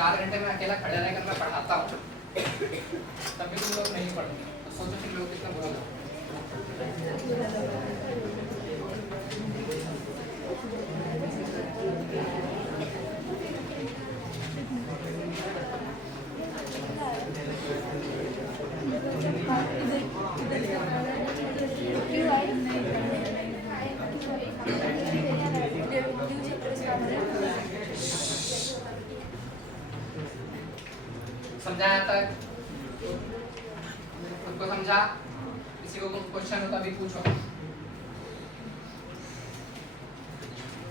4 घंटे में अकेला खड़े रहकर मैं पढ़ाता हूँ तब भी तुम लोग नहीं पढ़ते, तो सोचो तुम लोग कितना बुरा लगता समझाया तक? खुद को समझा? किसी को क्वेश्चन हो तो अभी पूछो।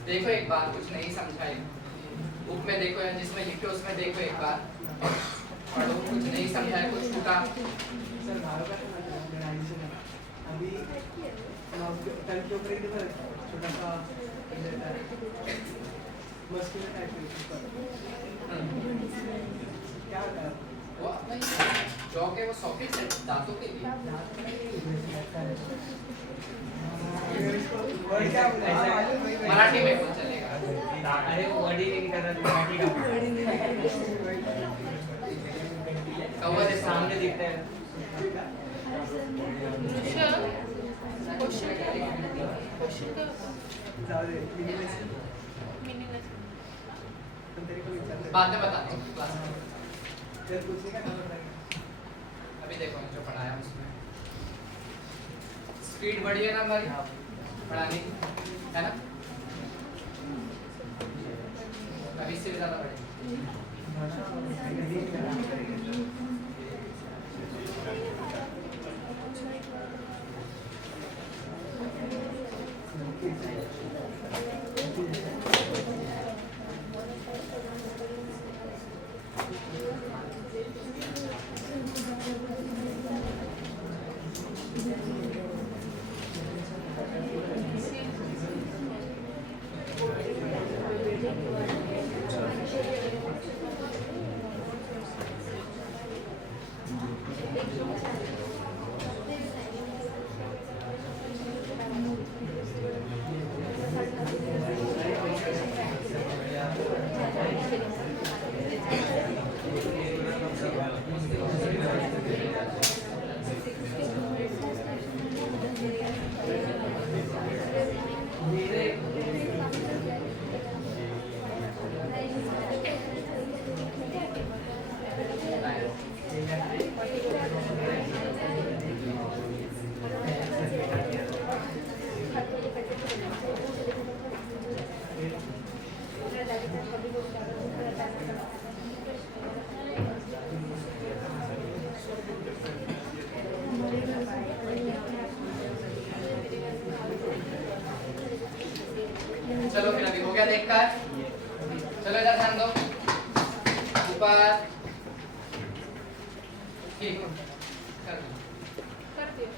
देखो एक बार, कुछ नहीं समझाए बुक में देखो या जिसमें लिखे उसमें देखो एक बार, पढ़ो। कुछ नहीं समझाए, कुछ छूटा। सर अभी कल के ऊपर छोटा सा मस्कुलर क्या वो अपना जॉक है, वो सॉकेट है दांतों के लिए। मराठी में कौन चलेगा? अरे वर्ड ही नहीं कर रहा, मराठी का कवर है सामने दिखता है। बाद में बताते हैं क्लास में। पूछने का अभी देखो जो पढ़ाया उसमें स्पीड बढ़ी है ना हमारी पढ़ाने की, है ना? अभी इससे भी ज़्यादा बढ़ेगी। चलो फिर अभी हो गया देखकर। चलो इधर ध्यान दो, ऊपर ठीक कर दिया।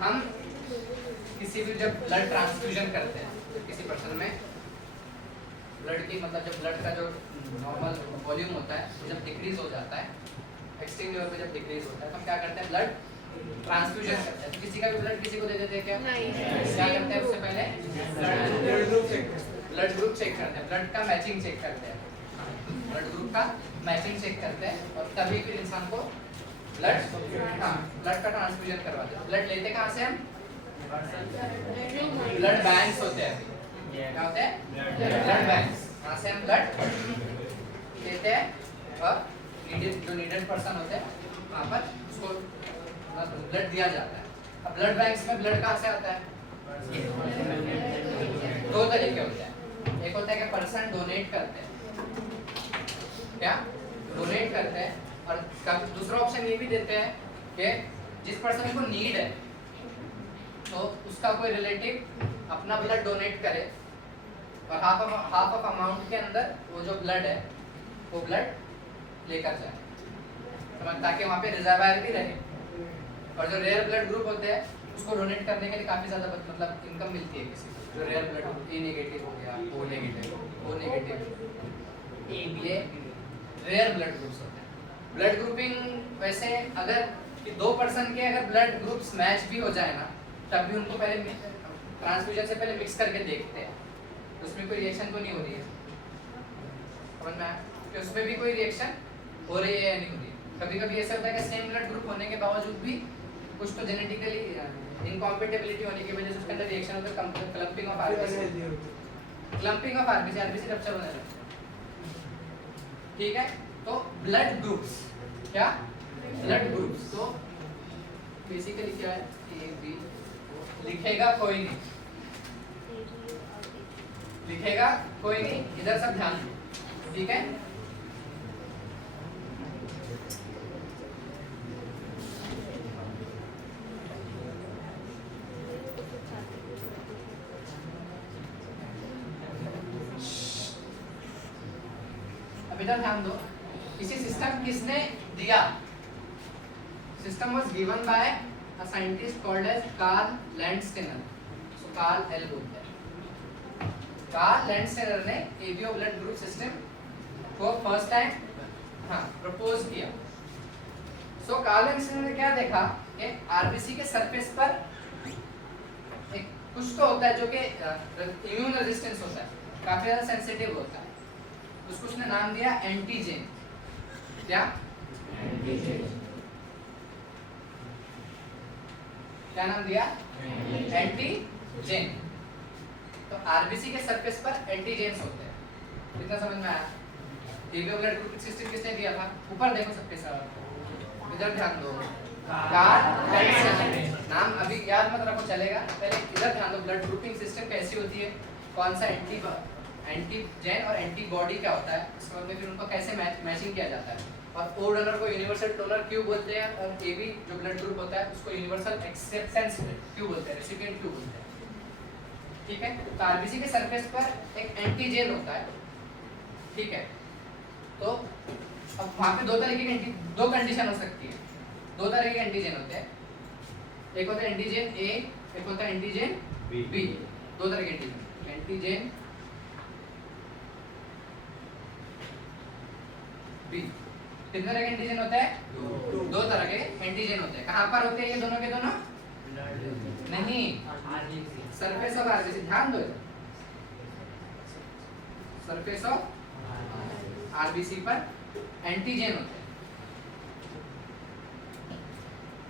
हम किसी भी जब ब्लड ट्रांसफ्यूजन करते हैं किसी पर्सन में, ब्लड की मतलब जब ब्लड का जो नॉर्मल वॉल्यूम होता है जब डिक्रीज हो जाता है, एक्सट्रीम लेवल पे जब डिक्रीज होता है तो हम क्या करते हैं, ब्लड ट्रांसफ्यूजन करते हैं। तो किसी का भी ब्लड किसी को दे देते हैं क्या? नहीं। क्या करते हैं उससे पहले? ब्लड ग्रुप चेक करते हैं, ब्लड का मैचिंग चेक करते हैं, ब्लड ग्रुप का मैचिंग चेक करते हैं और तभी फिर इंसान को ब्लड का ट्रांसफ्यूजन करवाते हैं। ब्लड लेते कहाँ से हम? ब्लड बैंक्स होते हैं। क्या होते हैं? Blood banks. वहाँ से हम ब्लड लेते हैं और जो नीडेड पर्सन होते हैं वहाँ पर उसको ब्लड दिया जाता है। अब ब्लड बैंक्स में ब्लड कहाँ से आता है? 2 तरीके होते हैं। एक होता है कि पर्सन डोनेट करते हैं, क्या डोनेट करते हैं, और दूसरा ऑप्शन ये भी देते हैं कि जिस पर्सन को नीड है तो उसका कोई रिलेटिव अपना ब्लड डोनेट करे और हाफ ऑफ अमाउंट के अंदर वो जो ब्लड है वो ब्लड लेकर जाए, ताकि वहाँ पे रिजर्वायर भी रहे। और जो रेयर ब्लड ग्रुप होते हैं उसको डोनेट करने के लिए काफ़ी ज़्यादा मतलब इनकम मिलती है किसी को। जो रेयर ब्लड ए नेगेटिव हो गया, ओ नेगेटिव, ये रेयर ब्लड ग्रुप्स होते हैं। ब्लड ग्रुपिंग वैसे अगर 2 पर्सन के अगर ब्लड ग्रुप्स मैच भी हो जाए ना तब भी उनको पहले ट्रांसफ्यूजन से पहले मिक्स करके देखते हैं उसमें कोई रिएक्शन तो नहीं हो रही है, समझ में आया कि उसमें भी कोई रिएक्शन हो रही है या नहीं हो रही है। कभी कभी ऐसा होता है कि सेम ब्लड ग्रुप होने के बावजूद भी कुछ तो जेनेटिकली इनकॉम्पेटिबिलिटी होने की वजह से उसके अंदर रिएक्शन होता है, क्लंपिंग ऑफ आरबीसी रप्चर होने लगता है। ठीक है, तो ब्लड ग्रुप्स क्या, ब्लड ग्रुप्स तो बेसिकली क्या है, ए बी लिखेगा कोई नहीं, लिखेगा कोई नहीं, इधर सब ध्यान दो, ठीक है। अब इधर ध्यान दो, इसी सिस्टम किसने दिया, system was given by a scientist called as Karl Landsteiner. So Karl L बोलते हैं, कार्ल लैंडस्टेनर ने एबीओ ब्लड ग्रुप सिस्टम को फर्स्ट टाइम प्रपोज किया। सो कार्ल लैंडस्टेनर ने क्या देखा कि आरबीसी के सरफेस पर एक कुछ तो होता है जो कि इम्यून रेजिस्टेंस होता है, काफी ज्यादा सेंसिटिव होता है, उसको उसने नाम दिया एंटीजेन। क्या क्या नाम दिया, एंटीजेन। तो आरबीसी के सरफेस पर एंटीजेन्स होते हैं, कितना समझ में आया। एबीओ ब्लड ग्रुप सिस्टम किसने दिया था, ऊपर देखो सबके साथ, इधर ध्यान दो, कार्ल लैंडस्टेनर। नाम अभी याद मत रखो चलेगा, पहले इधर ध्यान दो, ब्लड ग्रुपिंग सिस्टम कैसी होती है, कौन सा एंटीजेन और एंटीबॉडी क्या होता है, इसके बाद में फिर उनको कैसे मैचिंग किया जाता है, और ओ डोनर को यूनिवर्सल डोनर क्यों बोलते हैं, और एबी जो ब्लड ग्रुप होता है उसको यूनिवर्सल एक्सेप्टेंस क्यों बोलते हैं, रेसिपिएंट क्यों बोलते हैं। ठीक है, तो आरबीसी के सरफेस पर एक एंटीजेन होता है, ठीक है। तो अब वहां पे दो कंडीशन हो सकती है, दो तरह के एंटीजेन होते हैं, एक होता है एंटीजेन ए, एक होता है एंटीजेन बी, दो तरह के एंटीजेन बी। कितने तरह के एंटीजन होते हैं, दो तरह के एंटीजन होते हैं। कहां पर होते हैं ये दोनों के दोनों, नहीं, सरफेस ऑफ आरबीसी, ध्यान दो, सरफेस ऑफ आरबीसी पर एंटीजन होते हैं,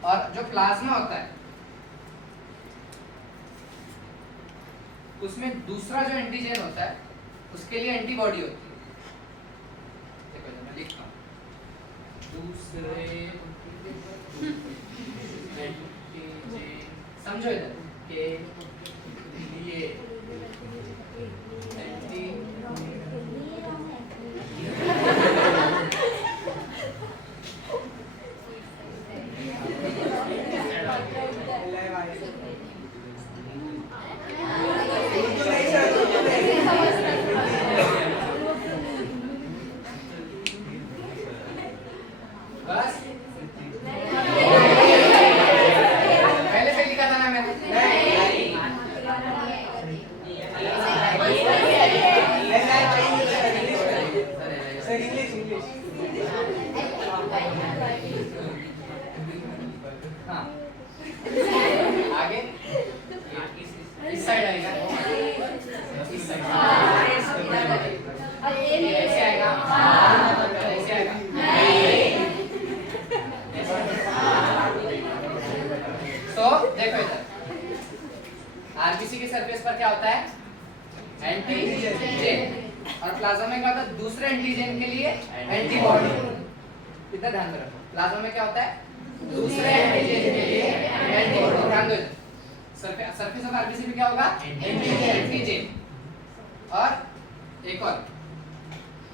और जो प्लाज्मा होता है उसमें दूसरा जो एंटीजन होता है उसके लिए एंटीबॉडी होती है। देखो मैं लिखता हूं, दूसरे एंटीजन, समझो इधर के लिए एंटी बस पहले पे लिखा था ना मैंने, हाँ आगे इस साइड आएगा, इस साइड ऐसे आएगा, ऐसे आएगा, तो देखो इधर आरबीसी के सरफेस पर क्या होता है, एंटीजेन, और प्लाज्मा में क्या होता है, दूसरे एंटीजेन के लिए एंटीबॉडी। इतना ध्यान में रखो, प्लाज्मा में क्या होता है, दूसरे एंटीजेन के लिए एंटीबॉडी। ध्यान दो, सरफेस ऑफ आरबीसी में क्या होगा, एंटीजेन, और एक और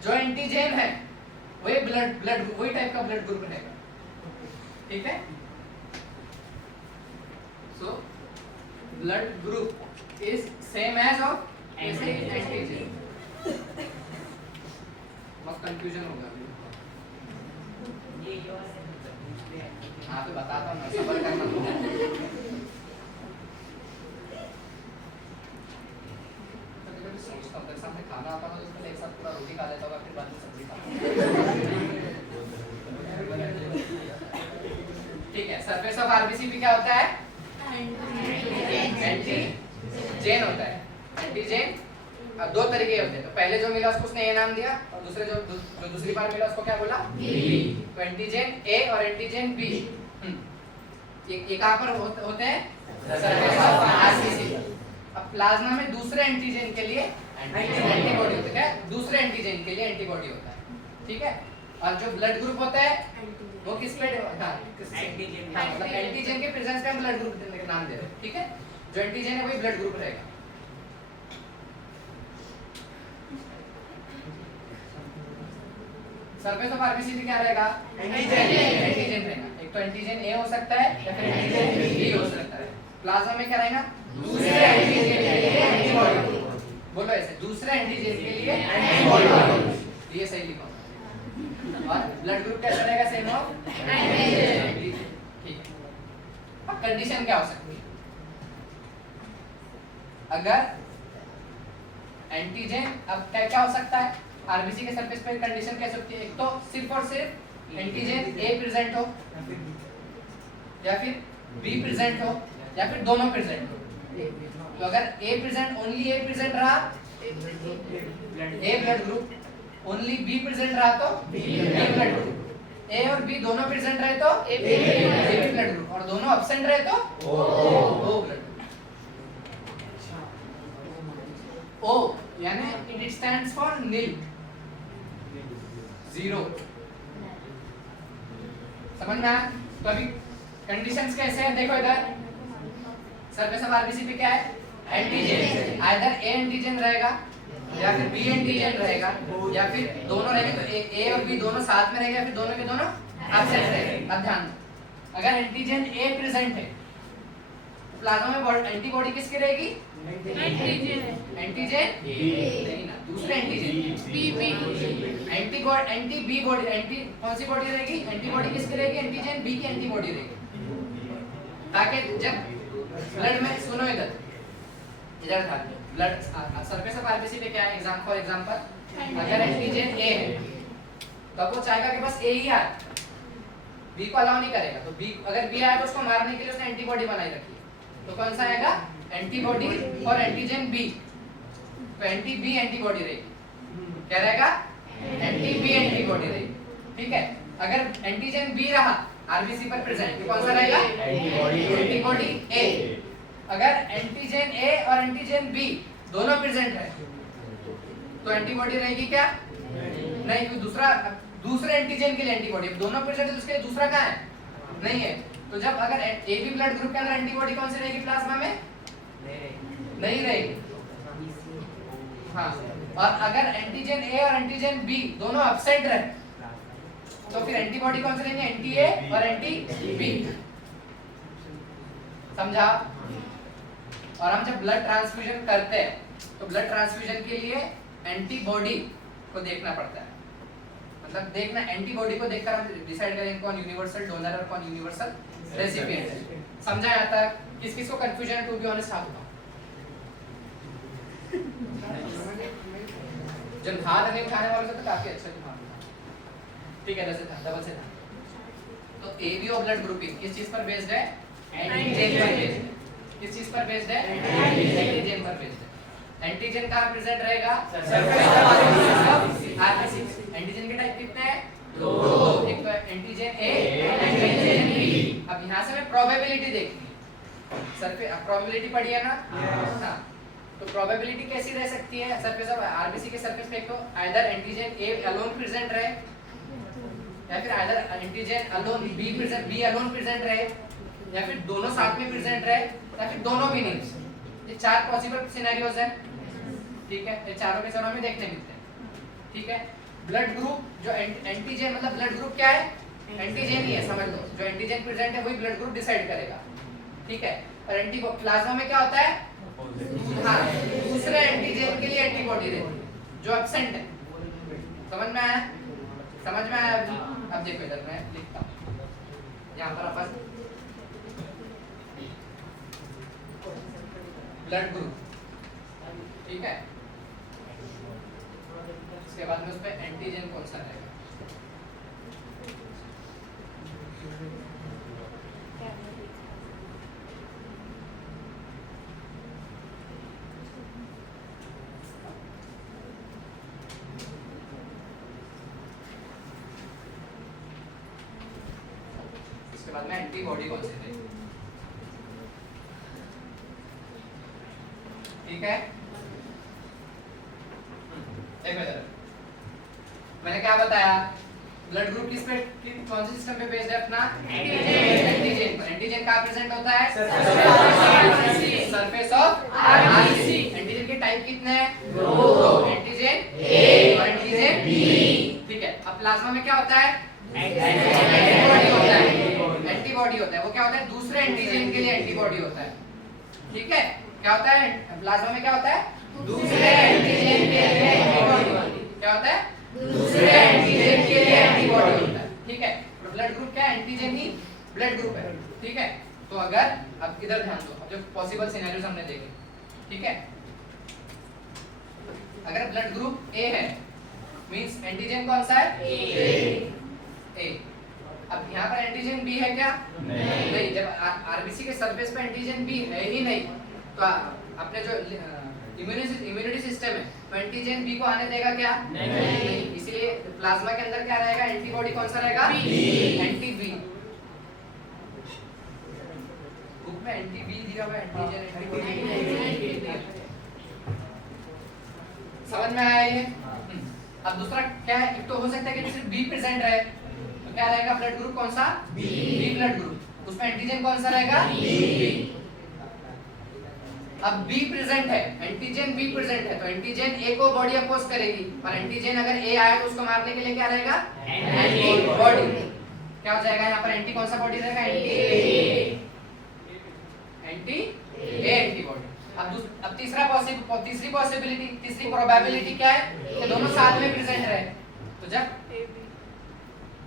जो एंटीजेन है वही ब्लड वही टाइप का ब्लड ग्रुप रहेगा, ठीक है। So blood group is same as of antigen. बहुत कंफ्यूजन होगा अभी, हाँ तो बताता हूँ, सबर करना तो सोचता हूँ सामने खाना आता था तो उसमें एक साथ पूरा रोटी खा लेता होगा, फिर बाद में सब्जी खाता। ठीक है, सरफेस ऑफ आरबीसी भी क्या होता है, एंटीजेन, जेन होता है। एंटीजेन दो तरीके होते हैं, तो पहले जो मिला उसको उसने ए नाम दिया और दूसरे जो दूसरी बार मिला उसको क्या बोला, बी। तो एंटीजन ए और एंटीजन बी ये कहां पर होते हैं, सरफेस ऑफ आरबीसी। अब प्लाज्मा में दूसरे एंटीजन के लिए एंटीबॉडी होता है, दूसरे एंटीजन के लिए एंटीबॉडी होता है, ठीक है। और जो ब्लड ग्रुप होता है वो किस पे, मतलब एंटीजन के प्रेजेंस में हम ब्लड ग्रुप का नाम दे रहे हैं, ठीक है। जो एंटीजन है वही ब्लड ग्रुप रहेगा। सरफेस ऑफ आरबीसी में क्या रहेगा, एंटीजन रहेगा। एक तो एंटीजन ए हो सकता है या फिर एंटीजन बी हो सकता है। प्लाज्मा में क्या रहेगा, दूसरे एंटीजन के लिए एंटीबॉडी। बोलो ऐसे, दूसरे एंटीजन के लिए एंटीबॉडी, ये सही लिखो। और ब्लड ग्रुप कैसा रहेगा, सेम हो एंटीजन, ठीक है। अब कंडीशन क्या हो सकती है, अगर एंटीजन, अब क्या हो सकता है आरबीसी के सरफेस पे कंडीशन कैसे होती है, एक तो सिर्फ और सिर्फ एंटीजन ए प्रेजेंट हो या फिर बी प्रेजेंट हो या फिर दोनों प्रेजेंट हो। तो अगर A present, only A present रहा A blood group, only B present रहा तो बी ब्लड ग्रुप, ए और बी दोनों प्रेजेंट रहे तो ए बी ब्लड ग्रुप, और दोनों एब्सेंट रहे तो ओ ब्लड ग्रुप। ओ यानी it stands for nil, zero. समझ में आया? तो अभी कंडीशंस कैसे हैं, देखो इधर सरफेस ऑफ आरबीसी पे क्या है, एंटीजन, आइदर ए एंटीजन रहेगा या फिर बी एंटीजन रहेगा या फिर दोनों रहेंगे, तो ए और बी दोनों साथ में रहेंगे या फिर दोनों के दोनों एब्सेंट रहेंगे। अब ध्यान दो, अगर एंटीजन ए प्रेजेंट है तो प्लाज्मा में एंटीबॉडी किसकी रहेगी, एंटीजन नहीं ना, दूसरे antigen anti B body, anti कौन सी बॉडी रहेगी, एंटीबॉडी किसकी रहेगी, एंटीजन बी की एंटीबॉडी रहेगी। ताकि जब ब्लड में, सुनो इधर था ब्लड सरफेस ऑफ आरबीसी पे क्या है, फॉर एग्जांपल अगर एंटीजन ए है तो वो चाहेगा कि बस ए ही आए, बी को अलाउ नहीं करेगा। तो बी, अगर बी आया तो उसको मारने के लिए उसने एंटीबॉडी बनाई रखी है, तो कौन सा आएगा, एंटीबॉडी फॉर एंटीजन बी। तो एंटी बी एंटीबॉडी रहेगी, क्या रहेगा, एंटी बी एंटीबॉडी रहेगी, ठीक है। अगर एंटीजन बी रहा आरबीसी पर प्रेजेंट, तो कौन सा रहेगा, एंटीबॉडी ए। अगर एंटीजन ए और एंटीजन बी दोनों प्रेजेंट है तो एंटीबॉडी रहेगी क्या, नहीं, कोई दूसरे एंटीजन के लिए एंटीबॉडी। दोनों प्रेजेंट है तो उसके लिए दूसरा कहाँ है, नहीं है। तो जब अगर ए बी ब्लड ग्रुप के अंदर एंटीबॉडी कौन सी रहेगी, प्लाज्मा में नहीं रहेगी, हाँ। और अगर एंटीजन ए और एंटीजन बी दोनों एब्सेंट रहे तो फिर एंटीबॉडी कौन सी रहेंगे, एंटी ए और एंटी बी। समझा? और हम जब ब्लड ट्रांसफ्यूजन करते हैं तो ब्लड ट्रांसफ्यूजन के लिए एंटीबॉडी को देखना पड़ता है, मतलब देखना, एंटीबॉडी को देखकर हम डिसाइड करेंगे कौन यूनिवर्सल डोनर और कौन यूनिवर्सल रेसिपिएंट है। समझा जाता है? किस को कंफ्यूजन है, टू बी ऑनेस्ट आप बताओ। जब भात नहीं खाने वालों से तो काफी अच्छा था, ठीक है, जैसे था डबल से था। तो एबीओ ब्लड ग्रुपिंग किस चीज पर बेस्ड है, एंटीजन पर बेस्ड है। किस चीज पर बेस्ड है, एंटीजन पर बेस्ड है। एंटीजन कहां प्रेजेंट रहेगा, आरबीसी। एंटीजन के टाइप कितने हैं, दो, एक तो एंटीजन ए, एंटीजन बी। अब यहां से हमें प्रोबेबिलिटी देखनी है, सरफेस प्रोबेबिलिटी पढ़ी है ना, हां। तो प्रोबेबिलिटी कैसी रह सकती है सरफेस ऑफ आरबीसी के सरफेस पे, तो either antigen A alone present रहे या फिर either antigen alone B alone present रहे या फिर दोनों साथ में प्रेजेंट रहे या फिर दोनों भी नहीं। ये चार पॉसिबल सिनेरियोज हैं, ठीक है। ये चारों के चारों में देखने मिलते हैं, ठीक है। ब्लड ग्रुप जो एंटीजन, मतलब ब्लड ग्रुप क्या है, एंटीजन ही है, समझ लो। जो एंटीजन प्रेजेंट है वही ब्लड ग्रुप डिसाइड करेगा, ठीक है। और एंटीबॉडी प्लाज्मा में क्या होता है, हाँ, दूसरे एंटीजन के लिए एंटीबॉडी रहती है जो एब्सेंट है। समझ में आया, समझ में आया? अब देखो इधर मैं लिखता हूँ, यहाँ पर अपन ब्लड ग्रुप, ठीक है। इसके बाद में उस पे एंटीजन कौन सा रहेगा, उसके बाद में एंटीबॉडी कौन सी रहेगी, ठीक है। देखो इधर मैंने क्या बताया, ब्लड ग्रुप किस पे कौन से सिस्टम पे बेस्ड है अपना, एंटीजन। एंटीजन कहाँ प्रेजेंट होता है, सरफेस ऑफ आरबीसी। एंटीजन के टाइप कितने हैं, दो, एंटीजन ए और एंटीजन बी, ठीक है। अब प्लाज्मा में क्या होता है, एंटीबॉडी होता है, एंटीबॉडी होता है। वो क्या होता है, दूसरे एंटीजन के लिए एंटीबॉडी होता है, ठीक है। क्या होता है प्लाज्मा में, क्या होता है, दूसरे एंटीजन के लिए एंटीबॉडी, क्या होता है, दूसरे एंटीजन के लिए एंटीबॉडी होता है, ठीक है। तो ब्लड ग्रुप क्या है, एंटीजन ही ब्लड ग्रुप है, ठीक है। तो अगर अब इधर ध्यान दो, अब जो पॉसिबल सिनेरियोस हमने देखे, ठीक है। अगर ब्लड ग्रुप ए है मींस एंटीजन कौन सा है, ए। अब यहाँ पर एंटीजन बी है क्या, नहीं। जब आरबीसी के सरफेस पे एंटीजन बी है ही नहीं, तो अपने जो इम्यूनिटी सिस्टम है तो एंटीजन बी को आने देगा क्या, नहीं। इसलिए प्लाज्मा के अंदर क्या रहेगा, एंटीबॉडी कौन सा रहेगा, एंटी बी। बुक में एंटी बी दिया हुआ है, एंटीजन एंटीबॉडी, समझ में आया ये। अब दूसरा क्या है, एक तो हो सकता है कि सिर्फ बी प्रेजेंट रहे, तो क्या रहेगा, ब्लड ग्रुप कौन सा, बी ब्लड ग्रुप, उसमें एंटीजन कौन सा रहेगा, बी। अब बी प्रेजेंट है, एंटीजन बी प्रेजेंट है, तो एंटीजन ए को बॉडी अपोज करेगी, और एंटीजन अगर ए आया तो उसको मारने के लिए क्या रहेगा, एंटीबॉडी। क्या हो जाएगा यहाँ पर, एंटी कौन सा बॉडी रहेगा, एंटी ए एंटीबॉडी। अब तीसरी पॉसिबिलिटी, तीसरी प्रोबेबिलिटी क्या है कि दोनों साथ में प्रेजेंट रहे। तो जब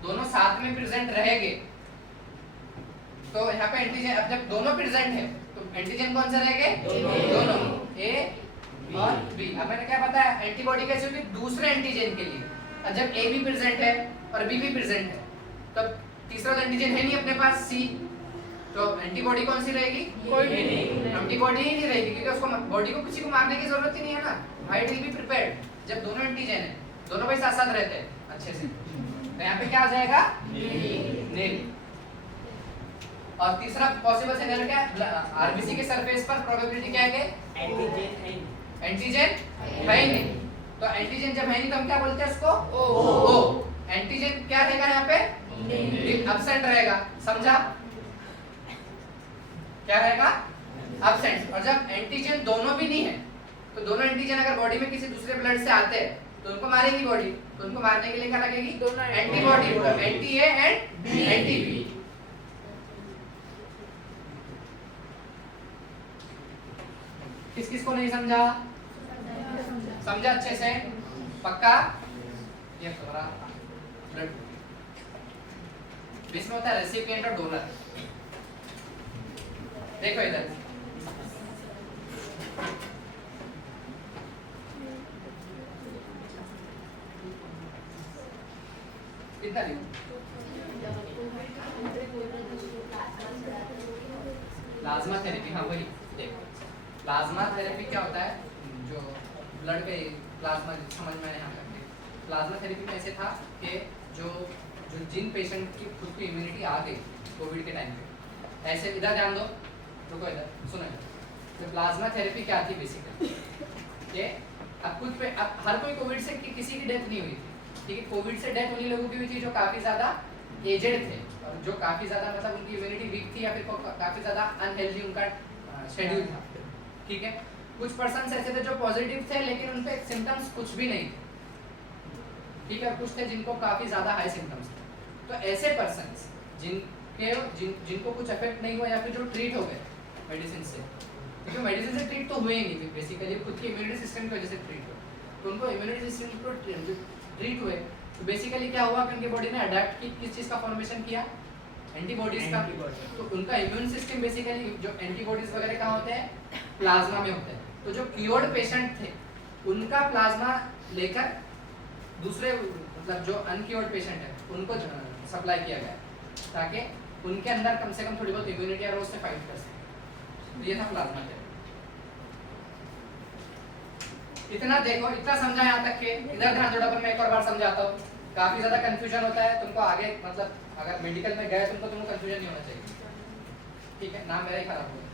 दोनों साथ में प्रेजेंट रहेंगे तो यहाँ पे एंटीजन, अब जब दोनों प्रेजेंट है तो एंटीजन कौन से रहेंगे, दोनों, ए और बी। अब मैंने क्या बताया, एंटीबॉडी कैसे होगी, दूसरे एंटीजन के लिए। और जब ए भी प्रेजेंट है और बी भी प्रेजेंट है, तब तीसरा एंटीजन है नहीं अपने पास, सी, तो एंटीबॉडी कौन सी रहेगी, कोई भी नहीं, एंटीबॉडी ही नहीं रहेगी, क्योंकि उसको बॉडी को किसी को मारने की जरूरत ही नहीं है ना। White will be prepared. जब दोनों एंटीजन है, दोनों भाई साथ साथ रहते हैं अच्छे से, तो यहाँ पे क्या आ जाएगा, नील। और तीसरा पॉसिबल सिनेरियो क्या है, आरबीसी के सरफेस पर प्रोबेबिलिटी क्या है, एंटीजन है ही नहीं। तो एंटीजन जब है नहीं तो हम क्या बोलते हैं उसको, ओ। एंटीजन क्या रहेगा यहाँ पे, एब्सेंट रहेगा, समझा, क्या रहेगा, एब्सेंट। और जब एंटीजन दोनों भी नहीं है, तो दोनों एंटीजन अगर बॉडी में किसी दूसरे ब्लड से आते हैं तो उनको मारेगी बॉडी, तो उनको मारने के लिए क्या लगेगी, antibody, anti A and anti B. किस किस को नहीं समझा, समझा अच्छे से, पक्का। ये थोड़ा ब्लड इसमें होता है रेसिपिएंट और डोनर। देखो इधर कितना लिखूं, प्लाज्मा थेरेपी, हाँ वही देखो। प्लाज्मा थेरेपी क्या होता है, जो ब्लड के प्लाज्मा, समझ में यहाँ तक प्लाज्मा थेरेपी में ऐसे था कि जो जिन पेशेंट की खुद की इम्यूनिटी आ गई कोविड के टाइम पे, ऐसे इधर ध्यान दो, रुको इधर सुनो। तो प्लाज्मा थेरेपी क्या थी बेसिकली, कि अब कुछ पे अब हर कोई कोविड से किसी की डेथ नहीं हुई थी, ठीक है। कोविड से डेथ उन्हीं लोगों की हुई थी जो काफ़ी ज़्यादा एजेड थे, और जो काफ़ी ज़्यादा मतलब उनकी इम्यूनिटी वीक थी, या फिर काफ़ी ज़्यादा अनहेल्दी उनका शेड्यूल था, ठीक है। कुछ पर्सन्स ऐसे थे जो पॉजिटिव थे लेकिन उन पे सिम्टम्स कुछ भी नहीं थे, ठीक है। कुछ थे जिनको काफ़ी ज़्यादा हाई सिम्टम्स थे। तो ऐसे पर्सन्स जिनको कुछ इफेक्ट नहीं हुआ या फिर जो ट्रीट हो गए मेडिसिन से, क्योंकि मेडिसिन से ट्रीट तो हुए ही नहीं, बेसिकली खुद की इम्यूनिटी सिस्टम की वजह से ट्रीट हुए, तो उनको इम्यूनिटी सिस्टम को ट्रीट हुए, तो बेसिकली क्या हुआ कि उनकी बॉडी ने अडेप्ट की, किस चीज़ का फॉर्मेशन किया, एंटीबॉडीज का। तो उनका इम्यून सिस्टम बेसिकली जो एंटीबॉडीज वगैरह कहाँ होते हैं, प्लाज्मा में होते हैं। तो जो क्योर्ड पेशेंट थे उनका प्लाज्मा लेकर दूसरे मतलब जो अनक्योर्ड पेशेंट है उनको सप्लाई किया गया, ताकि उनके अंदर कम से कम थोड़ी बहुत इम्यूनिटी और उससे फाइट कर सके। तो ये था प्लाज्मा थेरेपी। इतना देखो, इतना समझा यहाँ तक के। इधर ध्यान थोड़ा पर मैं एक और बार समझाता हूँ, काफी ज्यादा कंफ्यूजन होता है तुमको आगे, मतलब अगर मेडिकल में गए तुमको कंफ्यूजन नहीं होना चाहिए, ठीक है, नाम मेरा ही खराब होगा,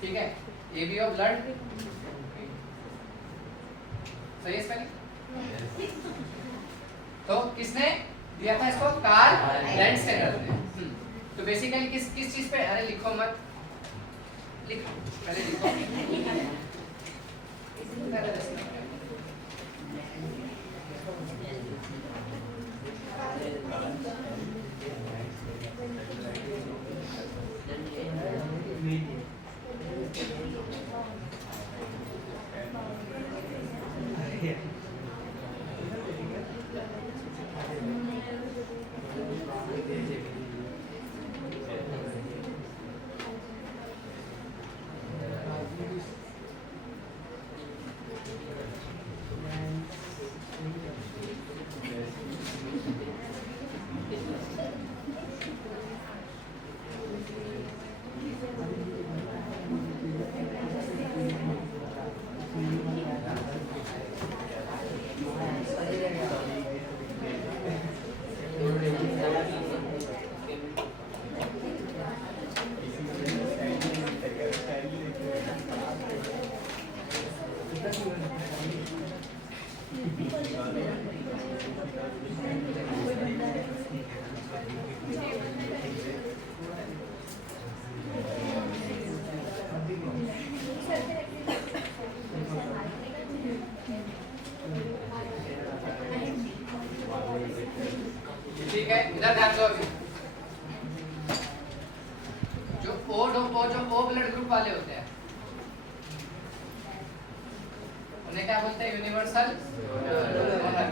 ठीक है। AB ऑफ ब्लड सही है इसका नहीं? तो किसने दिया था इसको? कार्ल लैंडस्टेनर ने। तो बेसिकली किस चीज पे, अरे लिखो मत, लिखो पहले लिखो। ठीक है, इधर ध्यान दो। अभी जो O ब्लड ग्रुप वाले होते हैं उन्हें क्या बोलते हैं? Universal donor.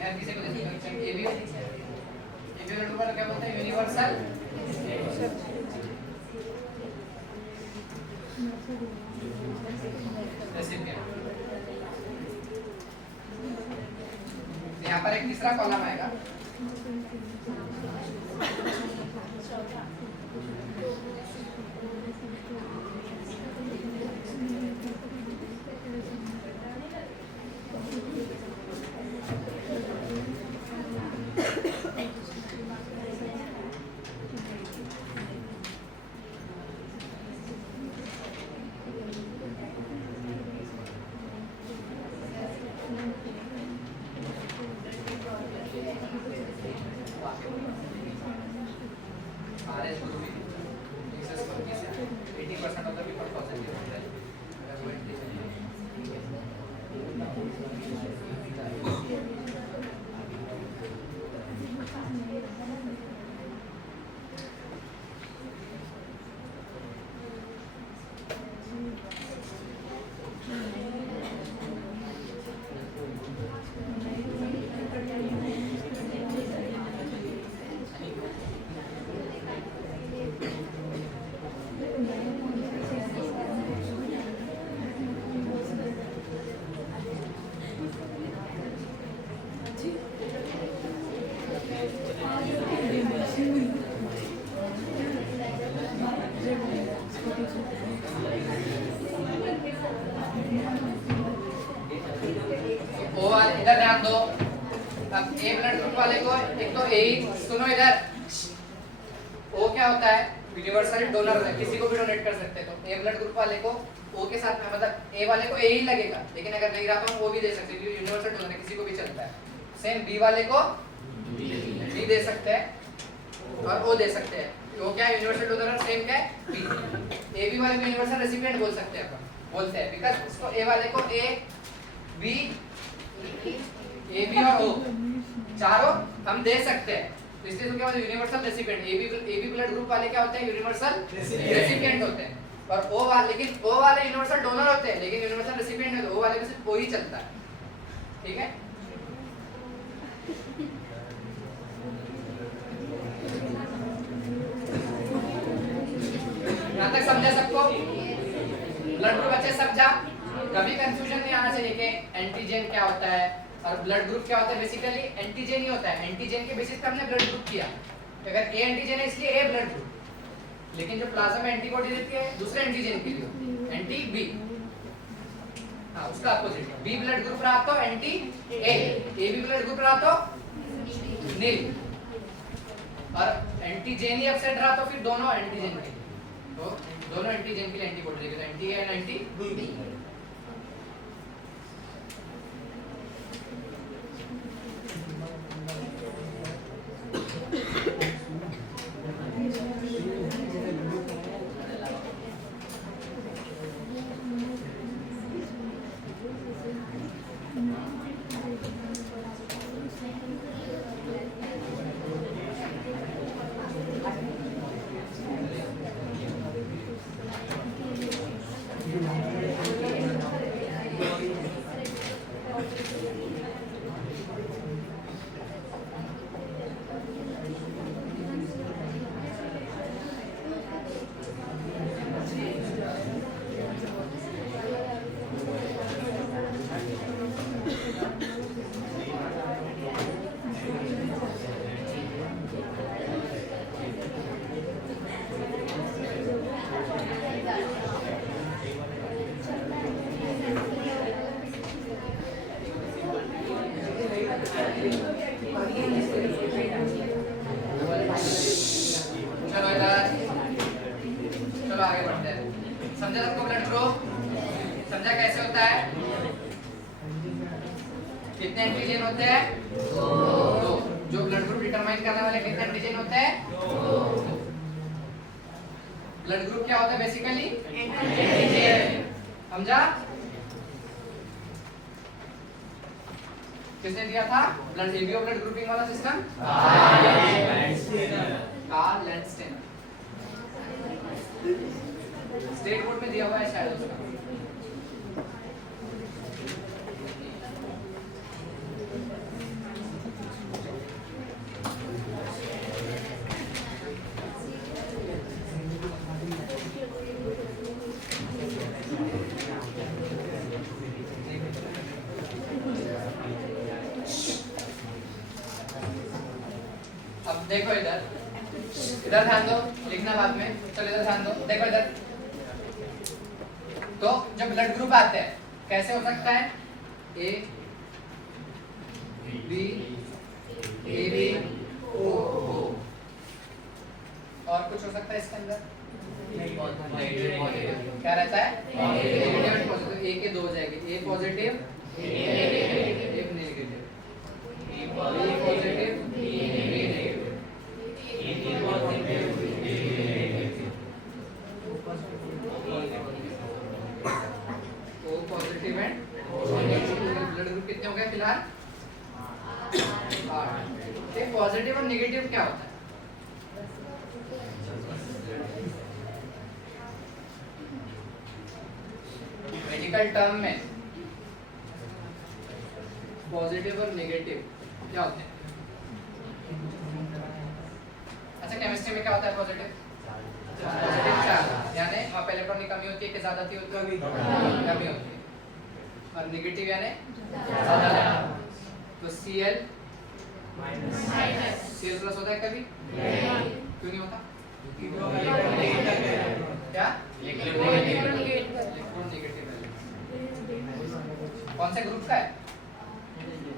यार किसी को AB ब्लड ग्रुप वाले क्या बोलते हैं? Universal recipient. यहाँ पर एक तीसरा कॉलम आएगा, RS ग्रुप भी 80% of the people positive होता है। ओ वाले इधर ध्यान दो। अब ए ब्लड ग्रुप वाले को एक तो ए, सुनो इधर, ओ क्या होता है? यूनिवर्सल डोनर है, किसी को भी डोनेट कर सकते हैं। तो ए ब्लड ग्रुप वाले को ओ के साथ में, मतलब ए वाले को ए ही लगेगा, लेकिन अगर नहीं रहा तो हम वो भी दे सकते हैं, क्योंकि यूनिवर्सल डोनर है, किसी को भी चलता है। सेम बी वाले को बी दे सकते हैं और ओ दे सकते हैं। वो क्या है? यूनिवर्सल डोनर है, सेम क्या है? बी। ए बी वाले को यूनिवर्सल रेसिपिएंट बोल सकते हैं अपन, बोलते हैं, बिकॉज़ उसको ए वाले को ए बी ए बी और ओ चारों हम दे सकते हैं, तो इसलिए तो क्या होता है? Universal recipient. A B blood group वाले क्या होते हैं? यूनिवर्सल रेसिपिएंट होते हैं। और ओ वाले, लेकिन ओ वाले यूनिवर्सल डोनर होते हैं, लेकिन यूनिवर्सल रेसिपिएंट नहीं होते। ओ वाले में सिर्फ ओ ही चलता है, ठीक है। यहाँ तक समझा सबको? ब्लड ग्रुप अच्छे समझा? कभी कंफ्यूजन नहीं आना चाहिए कि एंटीजन क्या होता है और ब्लड ग्रुप क्या होता है। बेसिकली एंटीजन ही होता है, एंटीजन के बेसिस पे हमने ब्लड ग्रुप किया। अगर ए एंटीजन है इसलिए ए ब्लड ग्रुप, लेकिन जो प्लाज्मा में एंटीबॉडी देती है दूसरे एंटीजन के लिए, एंटी बी, हाँ उसका अपोजिट। बी ब्लड ग्रुप रहा तो anti A, A B blood group रहा तो नील, और एंटीजन ही अपसेट रहा तो फिर दोनों एंटीजन के लिए, तो दोनों एंटीजन के लिए एंटीबॉडी देगा, तो anti A and anti B. चलो इधर, चलो आगे बढ़ते हैं। समझा सबको ब्लड ग्रुप? समझा कैसे होता है? कितने एंटीजन होते हैं? दो। जो ब्लड ग्रुप डिटरमाइन करने वाले कितने एंटीजन होते हैं? ब्लड ग्रुप क्या होता है बेसिकली? एंटीजन। समझा? किसने दिया था ब्लड एबीओ ब्लड ग्रुपिंग वाला system? Karl Landsteiner. State board में दिया हुआ है शायद उसका। अब देखो इधर, इधर ध्यान दो, लिखना बाद में। चलो इधर ध्यान दो, देखो इधर। तो जब ब्लड ग्रुप आते हैं कैसे हो सकता है? ए बी ओ और कुछ हो सकता है इसके अंदर? क्या रहता है? Negative positive. ए के दो हो जाएंगे, A positive A negative, B positive B negative, O positive and blood group कितने हो गए फिलहाल? 8। ये पॉजिटिव और नेगेटिव क्या होता है? मेडिकल टर्म में पॉजिटिव और नेगेटिव क्या होते हैं? अच्छा, केमिस्ट्री में क्या होता है पॉजिटिव? पॉजिटिव चार्ज, यानी वहाँ पे इलेक्ट्रॉन की कमी होती है कि ज्यादा होती है? कमी होती है। और नेगेटिव यानी ज्यादा। तो Cl Cl प्लस होता है कभी? क्यों नहीं होता? क्या? इलेक्ट्रॉन नेगेटिव है। कौन से ग्रुप का है?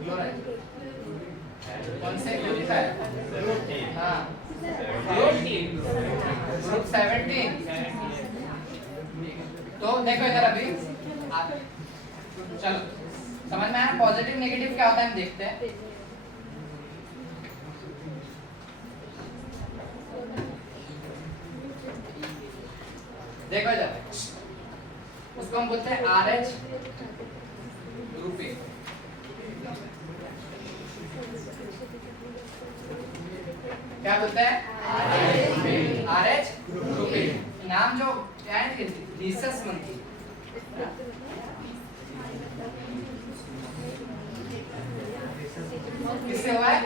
क्लोराइड। कौन से ग्रुप का है? हाँ, ग्रुप 17। तो देखो इधर अभी चलो समझ में आया पॉजिटिव नेगेटिव क्या होता है? हम देखते हैं। देखो इधर, उसको हम बोलते हैं RH ग्रुप ए। क्या बोलते हैं? RH group A. नाम जो क्या है? Rhesus monkey. किससे हुआ है?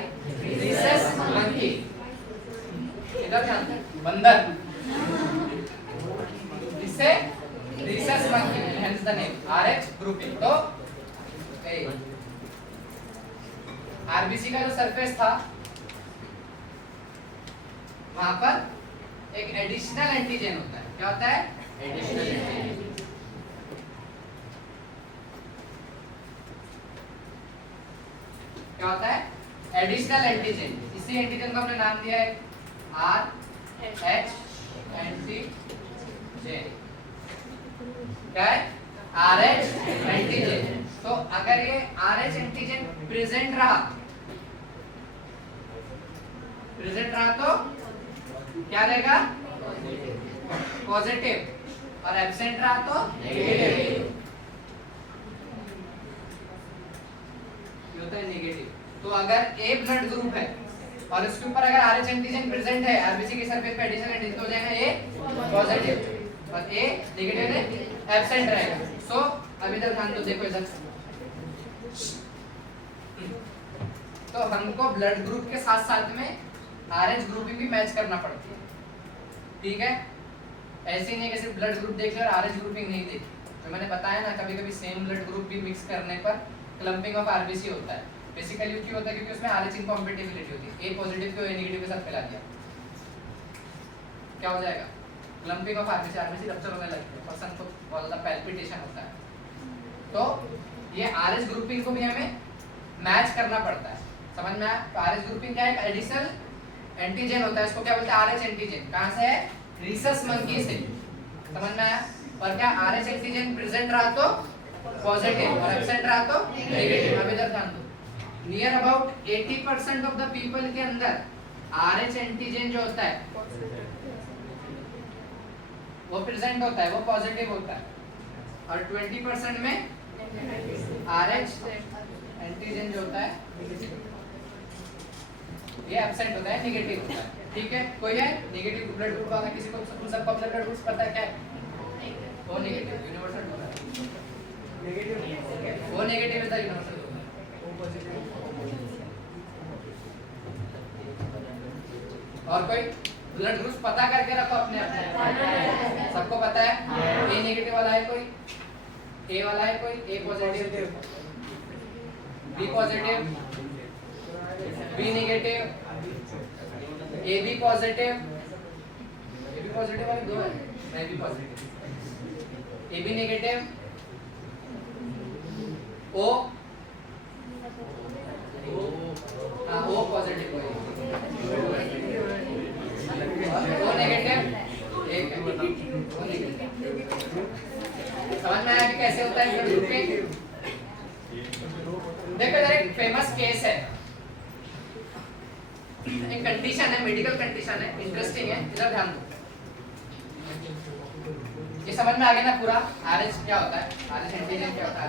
Rhesus monkey. इधर ध्यान दो, बंदर। इससे Rhesus monkey, hence the name RH grouping. तो आरबीसी का जो सरफेस था वहां पर एक एडिशनल एंटीजन होता है। क्या होता है? Additional antigen. क्या होता है? एडिशनल एंटीजन, इसी एंटीजन को हमने नाम दिया है RH एंटीजन। क्या है? RH antigen. तो अगर ये RH एंटीजन प्रेजेंट रहा तो क्या रहेगा? पॉजिटिव, और एब्सेंट रहा तो नेगेटिव। ये होता है नेगेटिव। तो अगर ए ब्लड ग्रुप है और इसके ऊपर अगर RH एंटीजन प्रेजेंट है, आरबीसी की सरफेस पे एडिशनल एंटीजन, तो हो जाएगा ए पॉजिटिव और ए नेगेटिव है एब्सेंट रहेगा। सो अब इधर ध्यान दो, देखो इधर। तो हमको ब्लड ग्रुप के साथ साथ में RH ग्रुपिंग भी मैच करना पड़ती है, ठीक है? ऐसे नहीं है कि सिर्फ ब्लड ग्रुप देख लिया और RH ग्रुपिंग नहीं देखी। तो मैंने बताया ना, कभी कभी सेम ब्लड ग्रुप भी मिक्स करने पर क्लम्पिंग ऑफ आरबीसी होता है। बेसिकली क्यों होता है? क्योंकि उसमें RH इनकॉम्पेटिबिलिटी होती है। ए पॉजिटिव को ए नेगेटिव के साथ मिला दिया, क्या हो जाएगा? Clumping of RBC, RBC rupture होने लगती है, पर्सन को बहुत ज्यादा पैल्पिटेशन होता है। तो ये RH ग्रुपिंग को भी हमें मैच करना पड़ता है, समझ में आया? तो RH ग्रुपिंग क्या है? एडिशनल एंटीजन होता है, इसको क्या बोलते हैं? RH antigen. कहां से है? रीसस मंकी से, समझ में आया? और क्या RH एंटीजन प्रेजेंट रहा तो पॉजिटिव और एब्सेंट रहा तो नेगेटिव। अब इधर ध्यान दो, near about 80% of the people के अंदर RH एंटीजन जो होता है वो प्रेजेंट होता है, वो पॉजिटिव होता है, और 20% में RH एंटीजन जो होता है ये एब्सेंट होता है, नेगेटिव होता है, ठीक है? कोई है नेगेटिव ब्लड ग्रुप वाला? किसी को? सबको ब्लड ग्रुप पता है क्या है? वो नेगेटिव यूनिवर्सल होता है, नेगेटिव वो नेगेटिव इज द यूनिवर्सल होता है। वो पॉजिटिव। और कोई ब्लड ग्रुप पता करके रखो अपने अपने, सबको पता है? ए नेगेटिव वाला है कोई? ए वाला है कोई? A positive, B positive, B negative, A B positive, A B positive वाले दो है, मैं भी positive, A B negative, O O positive, O negative, एक है ओ नेगेटिव। समझ में आया कि कैसे होता है ब्लड ग्रुपिंग? देखो इधर एक फेमस केस है, एक कंडीशन है, मेडिकल कंडीशन है, इंटरेस्टिंग है, इधर ध्यान दो। ये समझ में आ गया ना पूरा? RH क्या होता है? RH एंटीजन क्या होता है?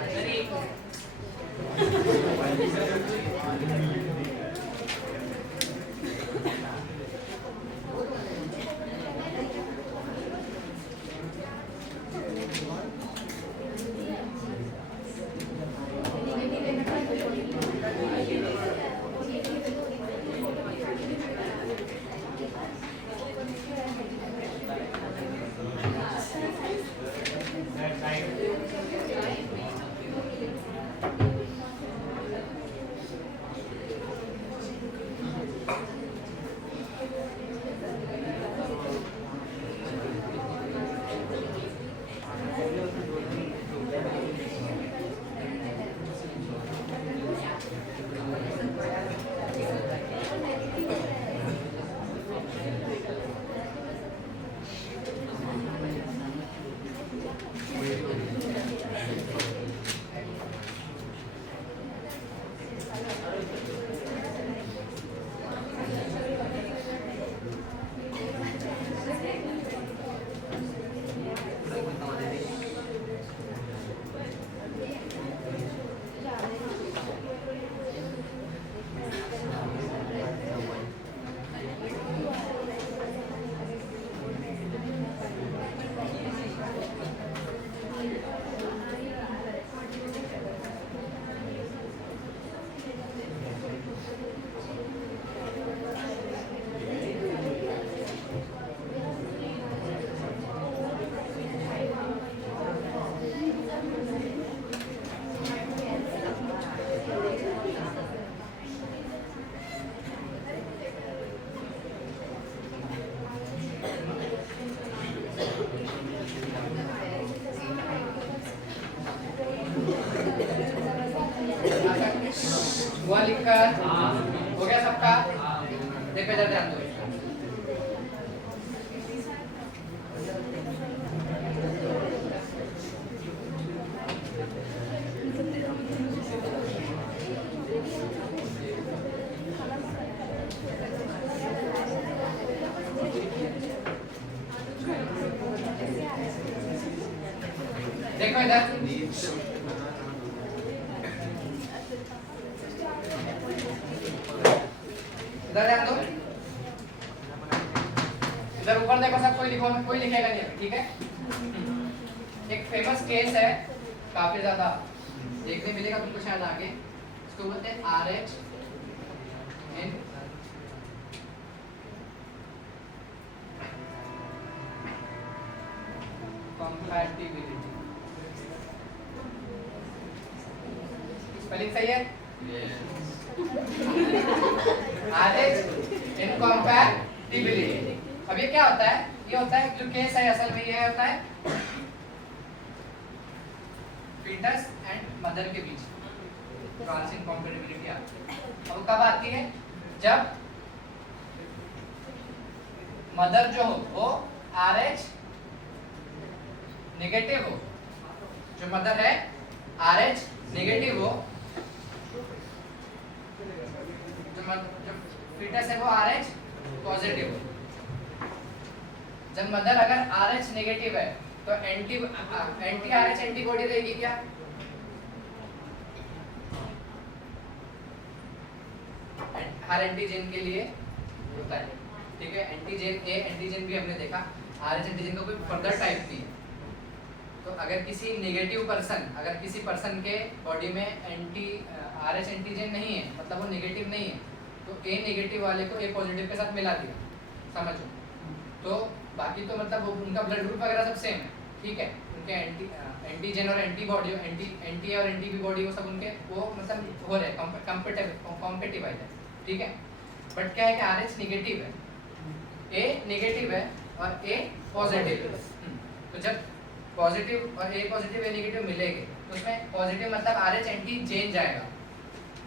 हुआ लिखकर? हो गया इधर ध्यान दो। देखो इधर, इधर ध्यान दो, इधर ऊपर देखो, सब कोई लिखो, कोई लिखेगा नहीं अभी, ठीक है। एक फेमस केस है, काफी ज्यादा देखने मिलेगा तुमको शायद आगे, इसको बोलते हैं RH इन कंपैटिबिलिटी। स्पेलिंग सही है? RH incompatibility. अब ये क्या होता है? ये होता है जो केस है, असल में ये होता है फीटस एंड मदर के बीच ट्रांस इनकम्पैटिबिलिटी आती है। अब कब आती है? जब मदर जो हो वो RH नेगेटिव हो, जो मदर है RH नेगेटिव हो, जो फीटस है वो RH पॉजिटिव हो। जब मदर अगर RH नेगेटिव है तो एंटी RH एंटीबॉडी रहेगी क्या? हर एंटीजन के लिए होता है, ठीक है। एंटीजन ए एंटीजन भी हमने देखा, RH एंटीजन का कोई फर्दर टाइप नहीं है। तो अगर किसी नेगेटिव पर्सन, अगर किसी पर्सन के बॉडी में RH एंटीजन नहीं है, मतलब वो नेगेटिव नहीं है, तो A नेगेटिव वाले को A पॉजिटिव के साथ मिला दिया, समझो। तो बाकी तो मतलब उनका ब्लड ग्रुप वगैरह सब सेम है, ठीक है। उनके एंटीजन और एंटीबॉडी, एंटी और एंटी बॉडी वो सब उनके वो मतलब हो रहे कॉम्पिटिटिव है, ठीक है। बट क्या है कि RH नेगेटिव है, A नेगेटिव है और A पॉजिटिव है। तो जब पॉजिटिव और A पॉजिटिव A नेगेटिव मिलेंगे तो उसमें पॉजिटिव मतलब RH एंटीजन जाएगा,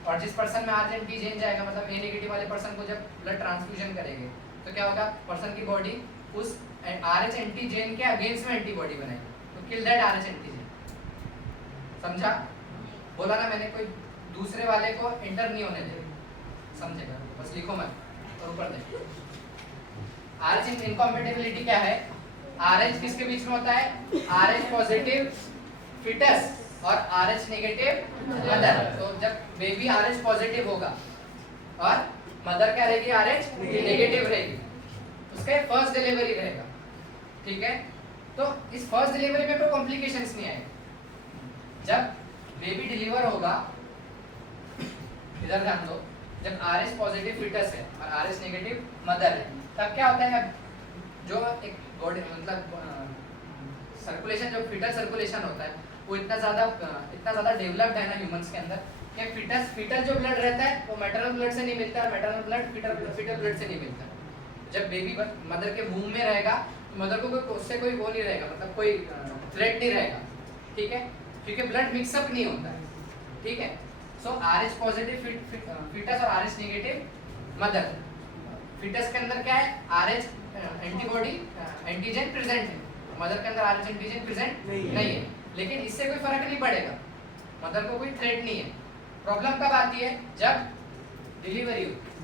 और जिस पर्सन में RH एंटीजन जाएगा मतलब A नेगेटिव वाले पर्सन को जब ब्लड ट्रांसफ्यूजन करेंगे तो क्या होगा, पर्सन की बॉडी उस RH एंटीजन के अगेंस्ट में एंटीबॉडी बनाएगी, तो किल दैट RH एंटीजन। समझा? बोला ना मैंने, कोई दूसरे वाले को एंटर नहीं होने दे, समझेगा? बस लिखो मत और ऊपर देखो। RH इनकम्पैटिबिलिटी क्या है? RH किसके बीच में होता है? RH पॉजिटिव फीटस और RH नेगेटिव मदर। तो जब बेबी RH पॉजिटिव होगा और मदर क्या रहेगी? RH नेगेटिव रहेगी, उसका फर्स्ट डिलीवरी रहेगा, ठीक है। तो इस फर्स्ट डिलीवरी में कोई कॉम्प्लिकेशंस नहीं आएगा। जब बेबी डिलीवर होगा, इधर ध्यान दो, जब RH पॉजिटिव फीटस है और RH नेगेटिव मदर है, तब क्या होता है, जो एक बॉडी मतलब सर्कुलेशन, जो फीटल सर्कुलेशन होता है वो इतना ज़्यादा डेवलप्ड है ना ह्यूमंस के अंदर कि फीटल जो ब्लड रहता है वो मैटरनल ब्लड से नहीं मिलता, और मैटरनल ब्लड फीटल ब्लड से नहीं मिलता। जब बेबी मदर के वूम में रहेगा तो मदर को उससे कोई वो नहीं रहेगा, मतलब कोई थ्रेट नहीं रहेगा, ठीक है, क्योंकि ब्लड मिक्सअप नहीं होता है, ठीक है। सो RH पॉजिटिव फीटस और RH नेगेटिव मदर। फीटस के अंदर क्या है? RH एंटीबॉडी एंटीजन प्रेजेंट है, मदर के अंदर RH एंटीजन प्रेजेंट नहीं है, लेकिन इससे कोई फर्क नहीं पड़ेगा, मदर को कोई थ्रेट नहीं है। प्रॉब्लम कब आती है? जब डिलीवरी होती है,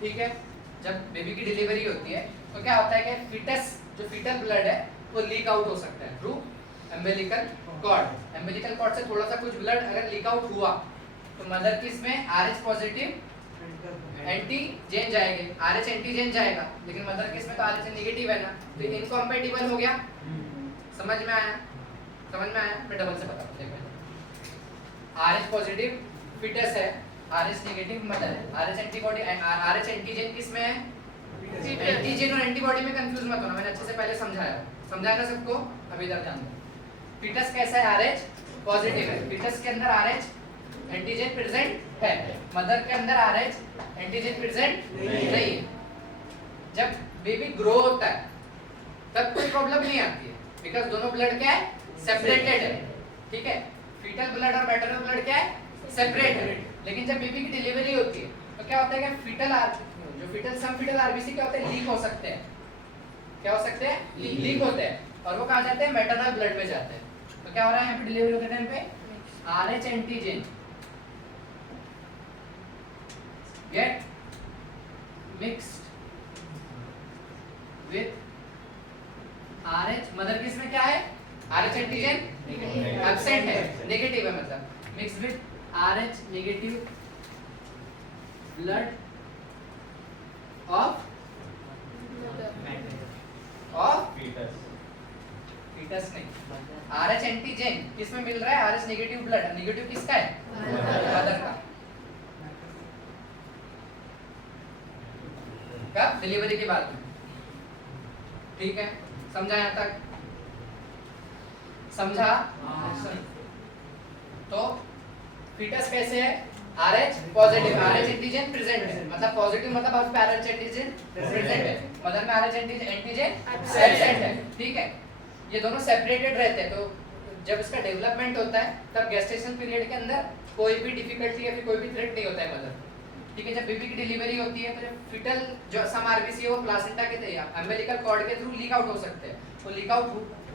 ठीक है। जब बेबी की डिलीवरी होती है तो क्या होता है कि फीटस जो फीटल ब्लड है वो लीक आउट हो सकता है through umbilical cord. Umbilical cord से थोड़ा सा कुछ ब्लड अगर लीक आउट हुआ तो मदर की इसमें RH पॉजिटिव एंटीजन जाएंगे, RH एंटीजन जाएगा, लेकिन मदर केस में तो RH नेगेटिव है ना, तो इनकम्पैटिबल हो गया। समझ में आया? समझ में आया? मैं डबल से बताता हूं, देखो। RH पॉजिटिव फीटस है, RH नेगेटिव मदर है, RH एंटीबॉडी RH एंटीजन किस में है? एंटीजन और एंटीबॉडी में कंफ्यूज मत होना, मैंने अच्छे से पहले समझाया ना सबको। अभी इधर ध्यान दो। फीटस कैसा है? RH पॉजिटिव है, फीटस के अंदर RH एंटीजन प्रेजेंट है, मदर के अंदर RH एंटीजन प्रेजेंट नहीं है। जब बेबी ग्रो होता है तब कोई प्रॉब्लम नहीं आती है, बिकॉज दोनों ब्लड क्या है? सेपरेटेड है, ठीक है। फीटल ब्लड और मैटरनल ब्लड क्या है? सेपरेट है। लेकिन जब बेबी की डिलीवरी होती है तो क्या होता है कि सम फीटल आरबीसी क्या होते हैं, लीक हो सकते हैं। क्या हो सकते हैं? लीक होते हैं, और वो कहाँ जाते हैं? मैटरनल ब्लड में जाते हैं। तो क्या हो रहा है यहाँ पे डिलीवरी होते टाइम पे? RH antigen get mixed with RH, mother किस में क्या है? RH एंटीजन एब्सेंट है, नेगेटिव है, मतलब mix with RH negative blood of foetus नहीं, RH एंटीजन किसमें मिल रहा है? RH नेगेटिव ब्लड, नेगेटिव किसका है? मदर का। कब? डिलीवरी के बाद में। ठीक है, समझा यहाँ तक? समझा? तो फीटस कैसे है? RH positive, RH antigen present है, मतलब पॉजिटिव मतलब आपके RH एंटीजन प्रेजेंट है, मदर में RH एंटीजन एब्सेंट है। ठीक है, ये दोनों सेपरेटेड रहते हैं। तो जब इसका डेवलपमेंट होता है तब गेस्टेशन पीरियड के अंदर कोई भी डिफिकल्टी या फिर कोई भी थ्रेट नहीं होता है मदर। ठीक है, जब बेबी की डिलीवरी होती है तो जब फिटल जो सम आरबीसी वो प्लासेंटा के अम्बिलिकल कॉर्ड के थ्रू लीक आउट हो सकते हैं। वो लीक आउट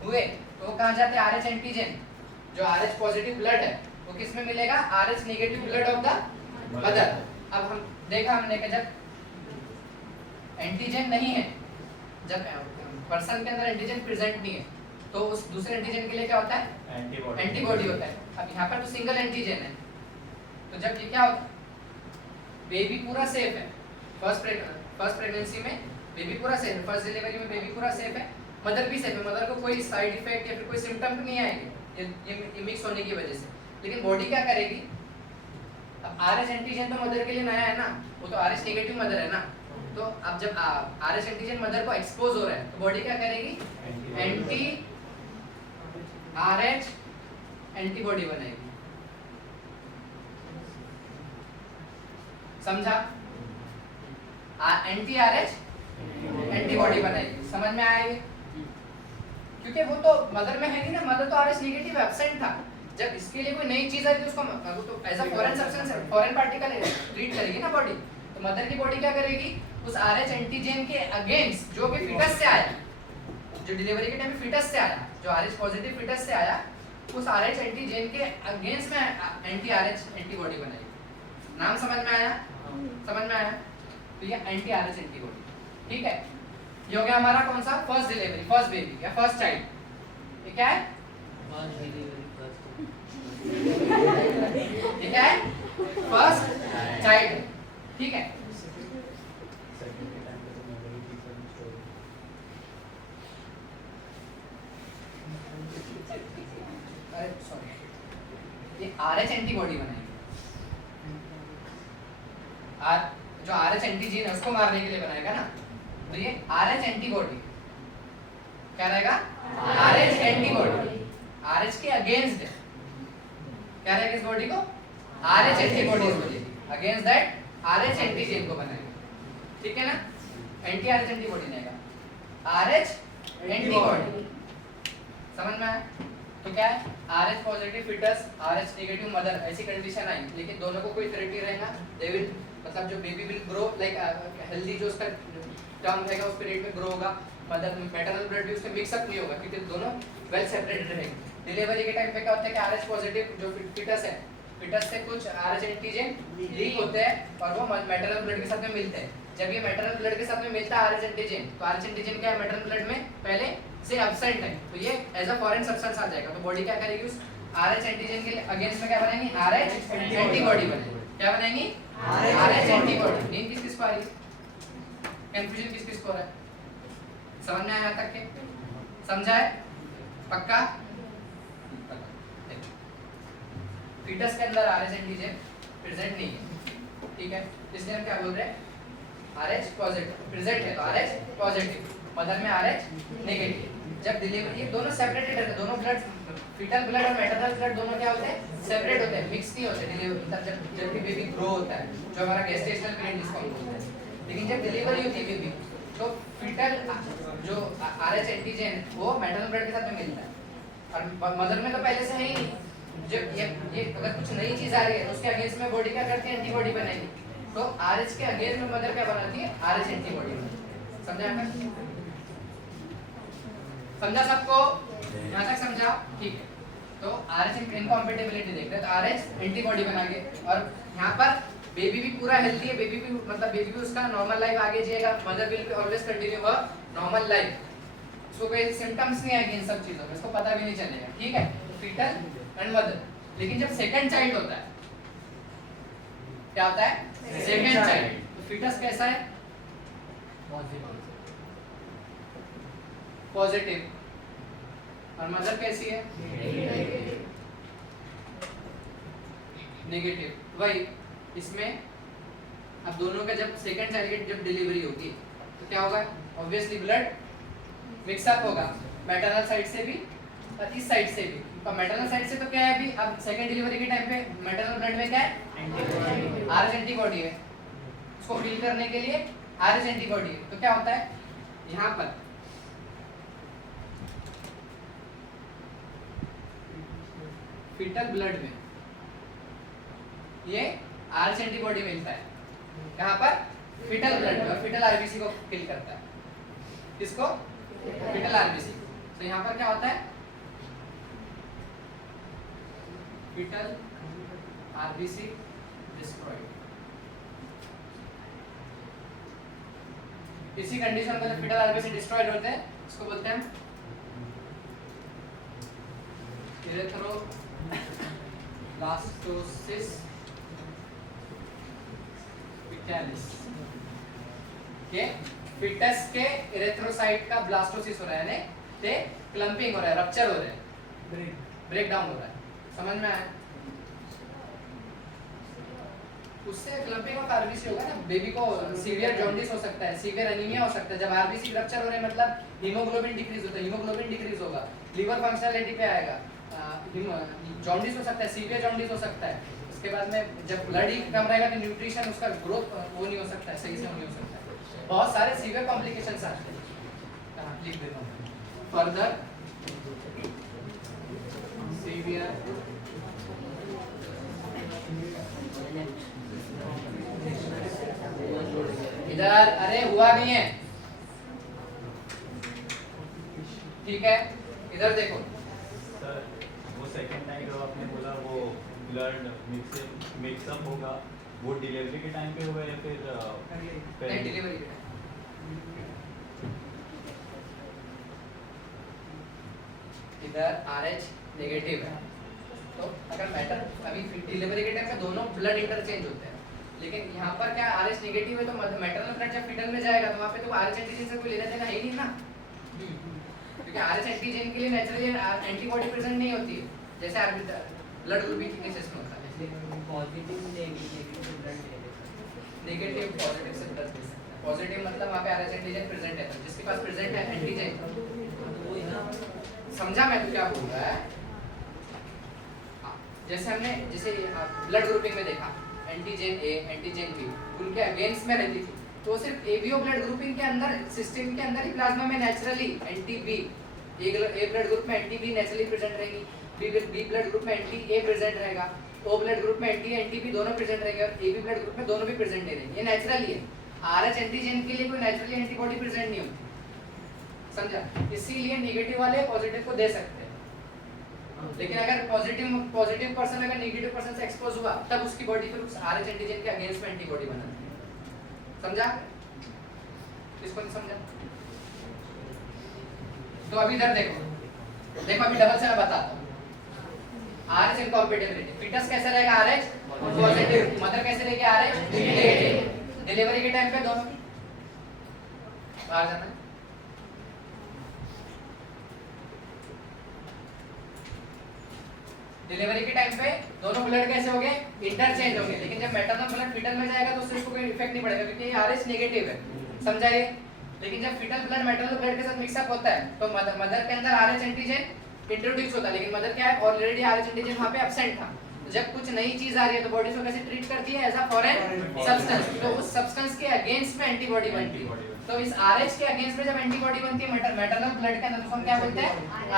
हुए तो वो कहाँ जाते हैं? RH एंटीजन, जो RH पॉजिटिव ब्लड है वो किस में मिलेगा? RH negative blood of the mother. अब हम देखा हमने कि जब एंटीजन नहीं है, जब पर्सन के अंदर एंटीजन प्रेजेंट नहीं है, तो उस दूसरे एंटीजन के लिए क्या होता है? एंटीबॉडी होता है। अब यहाँ पर तो सिंगल एंटीजन है, तो जब ये क्या होता है? बेबी पूरा सेफ है, फर्स्ट प्रेगनेंसी में बेबी पूरा सेफ है, फर्स्ट डिलीवरी में बेबी पूरा सेफ है, मदर भी सेफ है, मदर को कोई साइड इफेक्ट या फिर कोई सिम्टम नहीं आएंगे ये मिक्स होने की वजह से। लेकिन बॉडी क्या करेगी? अब RH एंटीजन तो मदर के लिए नया है ना, वो तो RH नेगेटिव मदर है ना, तो अब जब RH एंटीजन मदर को एक्सपोज हो रहा है तो बॉडी क्या करेगी? एंटी RH एंटीबॉडी बनाएगी। समझा? एंटी RH एंटीबॉडी बनाएगी। समझ में आया ये? क्योंकि वो तो मदर में है नहीं ना, मदर तो RH नेगेटिव एब्सेंट था। जब इसके लिए कोई नई चीज आई तो उसको वो तो as a foreign substance, foreign particle treat करेगी ना बॉडी। तो मदर की बॉडी क्या करेगी? उस RH एंटीजन के अगेंस्ट जो कि फीटस से आया, जो डिलीवरी के टाइम फीटस से आया, जो RH पॉजिटिव फीटस से आया, उस RH एंटीजन के अगेंस्ट में एंटी RH एंटीबॉडी बनाएगी। नाम समझ में आया? समझ में आया? तो ये एंटी RH एंटीबॉडी। ठीक है, ये हो गया हमारा कौन सा? फर्स्ट डिलीवरी, फर्स्ट बेबी या फर्स्ट चाइल्ड। ये क्या है? ये क्या है? First child. ठीक है, अरे सॉरी, ये RH एंटीबॉडी बनाएगी। जो RH एंटीजन है उसको मारने के लिए बनाएगा ना, तो ये RH एंटीबॉडी क्या रहेगा? RH एंटीबॉडी RH के अगेंस्ट है। क्या रहेगा इस बॉडी को? RH एंटीबॉडी बोलिए, अगेंस्ट दैट RH एंटीजन को बनाएगा। ठीक है ना? एंटी RH एंटीबॉडी बनाएगा, RH एंटीबॉडी। समझ में आया? तो क्या है? RH positive foetus, RH negative mother, ऐसी कंडीशन आई, लेकिन दोनों को कोई थ्रेट नहीं रहेगा। दे विल, मतलब जो baby will grow like healthy, जो उसका टर्म रहेगा उस पीरियड में ग्रो होगा, मदर मैटरनल ब्लड भी उसके मिक्स अप नहीं होगा क्योंकि दोनों वेल सेपरेटेड रहेंगे। डिलीवरी के टाइम पे क्या होता है कि RH पॉजिटिव जो फीटस है, फीटस से कुछ RH एंटीजन लीक होते हैं और वो मैटरनल ब्लड के साथ में मिलते हैं। जब ये मैटरनल ब्लड के साथ में मिलता है RH एंटीजन, तो RH एंटीजन क्या है? मैटरनल ब्लड में पहले से एब्सेंट है, तो ये एज अ फॉरेन सब्सटेंस आ जाएगा। तो बॉडी क्या करेगी? उस RH एंटीजन के अगेंस्ट में क्या बनाएंगी? RH एंटीबॉडी बनाएंगी। क्या बनाएंगी? RH antibody. नींद किस किस को आ रही है? कंफ्यूजन किस किस को हो रहा है? समझ में आया यहाँ तक के? समझा है? पक्का? फीटस के अंदर RH एंटीजन प्रेजेंट नहीं है। ठीक है, इसलिए हम क्या बोल रहे हैं? RH पॉजिटिव प्रेजेंट है तो RH पॉजिटिव, मदर में RH नेगेटिव। जब डिलीवरी, ये दोनों सेपरेटेड रहते हैं, दोनों ब्लड, फीटल ब्लड और मैटरनल ब्लड दोनों क्या होते हैं? सेपरेट होते हैं, मिक्स नहीं होते। डिलीवरी जब भी बेबी ग्रो होता है, जो हमारा गेस्टेशनल पीरियड जिसको हम बोलते हैं, लेकिन जब डिलीवरी होती है बेबी, तो फीटल जो RH एंटीजन वो मैटरनल ब्लड के साथ में मिलता है, और मदर में तो पहले से है ही। जब ये अगर कुछ नई चीज आ रही है तो उसके अगेंस्ट में बॉडी क्या करती है? एंटीबॉडी बनाएगी। तो RH के अगेंस्ट में मदर क्या बनाती है, RH एंटीबॉडी। समझा आपने? समझा सबको? यहाँ तक समझा? ठीक है। तो RH इनकॉम्पेटिबिलिटी देख रहे हैं, तो RH एंटीबॉडी बनाएंगे और यहाँ पर बेबी भी पूरा हेल्दी है, बेबी भी मतलब बेबी भी उसका नॉर्मल लाइफ आगे जिएगा, mother will be always continue her normal life, उसको कोई सिम्टम्स नहीं आएंगे इन सब चीजों में, इसको पता भी नहीं चलेगा, ठीक है। Foetal and mother. लेकिन जब सेकंड चाइल्ड होता है, क्या होता है, सेकंड चाइल्ड, तो फीटस कैसा है, पॉजिटिव, और मदर कैसी है, नेगेटिव। वही इसमें अब दोनों का जब सेकंड चाइल्ड की जब डिलीवरी होगी तो क्या होगा, ऑब्वियसली ब्लड मिक्सअप होगा, मैटरनल साइड से भी और इस साइड से भी। तो मैटरनल साइड से तो क्या है, अभी अब सेकंड डिलीवरी के टाइम पे मैटरनल ब्लड में क्या है, RH एंटीबॉडी है, उसको फिल करने के लिए RH एंटीबॉडी है। तो क्या होता है, यहाँ पर फीटल ब्लड में ये RH एंटीबॉडी मिलता है, कहाँ पर, फीटल ब्लड में, और फीटल RBC को किल करता है। किसको, फीटल RBC। तो यहाँ पर क्या होता है, फीटल RBC डिस्ट्रॉयड। इसी कंडीशन में जब फीटल RBC डिस्ट्रॉयड होते हैं, इसको बोलते हैं इरेथ्रोब्लास्टोसिस पिटालिस। ये फीटस के इरेथ्रोसाइट का ब्लास्टोसिस हो रहा है, यानी ते क्लंपिंग हो रहा है, रप्चर हो रहा है, ब्रेक डाउन हो रहा है। समझ में आया? उससे क्लंपिंग और आरबीसी होगा ना, बेबी को सीवियर जॉन्डिस हो सकता है, सीवियर एनीमिया हो सकता है। जब आरबीसी रप्चर हो रहे हैं मतलब हीमोग्लोबिन डिक्रीज होता है, हीमोग्लोबिन डिक्रीज होगा, लीवर फंक्शनलिटी पे आएगा, जॉन्डिस हो सकता है, सीवियर जॉन्डिस हो सकता है। उसके बाद में जब ब्लड ही कम रहेगा तो न्यूट्रिशन उसका ग्रोथ वो नहीं हो सकता है, सही से नहीं हो सकता है, बहुत सारे सीवियर कॉम्प्लिकेशंस आते हैं। लिख देता हूँ, फर्दर सीवियर इधर, अरे हुआ नहीं है, ठीक है। इधर देखो सर, वो सेकंड टाइम जो आपने बोला वो ब्लड मिक्सअप होगा, वो डिलीवरी के टाइम पे होगा या फिर नहीं, डिलीवरी के टाइम। इधर RH नेगेटिव है, तो अगर मैटर अभी डिलीवरी के टाइम पे दोनों ब्लड इंटरचेंज होते हैं, लेकिन यहाँ पर क्या RH नेगेटिव है तो मैटरनल ब्लड जब फीटल में जाएगा तो वहाँ पे तो RH एंटीजन से कोई लेना देना है ही नहीं ना, क्योंकि RH एंटीजन के लिए नेचुरली एंटीबॉडी प्रेजेंट नहीं होती है, जैसे ब्लड ग्रुप के केसेस में होता है। Positive negative blood negative positive से ब्लड दे सकता है, पॉजिटिव मतलब वहाँ पे RH एंटीजन प्रेजेंट है, तो जिसके पास प्रेजेंट है एंटीजन, समझा मैं तो क्या बोल रहा है। जैसे हमने जैसे ब्लड ग्रुपिंग में देखा, एंटीजन ए एंटीजन बी उनके अगेंस्ट में रहती थी, तो सिर्फ एबीओ ब्लड ग्रुपिंग के अंदर सिस्टम के अंदर ही प्लाज्मा में नेचुरली एंटी बी, ए ब्लड ग्रुप में एंटी बी नेचुरली प्रेजेंट रहेगी, बी ब्लड ग्रुप में एंटी ए प्रेजेंट रहेगा, ओ ब्लड ग्रुप में एंटी बी दोनों प्रेजेंट रहेंगे, और एबी ब्लड ग्रुप में दोनों भी प्रेजेंट नहीं रहेंगे, ये नेचुरली है। RH एंटीजन के लिए कोई नेचुरली एंटीबॉडी प्रेजेंट नहीं होती, समझा? इसीलिए नेगेटिव वाले पॉजिटिव को दे सकते हैं, लेकिन अगर पॉजिटिव पर्सन अगर नेगेटिव पर्सन से एक्सपोज हुआ तब उसकी बॉडी फिर उस RH एंटीजन के अगेंस्ट में एंटीबॉडी बनाती है। समझा? इसको नहीं समझा? तो अभी इधर देखो अभी डबल से मैं बताता हूँ। RH इनकॉम्पेटिबिलिटी, फीटस कैसे रहेगा, RH पॉजिटिव, मदर कैसे रहेगी, RH नेगेटिव। डिलीवरी के टाइम पे दोनों बाहर जाना है। डिलीवरी के टाइम पे दोनों ब्लड कैसे होंगे, इंटरचेंज होंगे, लेकिन जब मैटरनल ब्लड फीटल में जाएगा तो उससे उसको कोई इफेक्ट नहीं पड़ेगा क्योंकि ये RH नेगेटिव है, समझाइए। लेकिन जब फीटल ब्लड मैटरनल ब्लड के साथ मिक्सअप होता है तो मदर के अंदर RH एंटीजन इंट्रोड्यूस होता है, लेकिन मदर क्या है, ऑलरेडी RH एंटीजन वहां पे एब्सेंट था। जब कुछ नई चीज आ रही है तो बॉडी उसको कैसे ट्रीट करती है, एज अ फॉरेन सब्सटेंस, तो उस सब्सटेंस के अगेंस्ट में एंटीबॉडी बनती है। तो इस RH के अगेंस्ट में जब एंटीबॉडी बनती है मैटरनल ब्लड के अंदर, तो हम क्या बोलते हैं,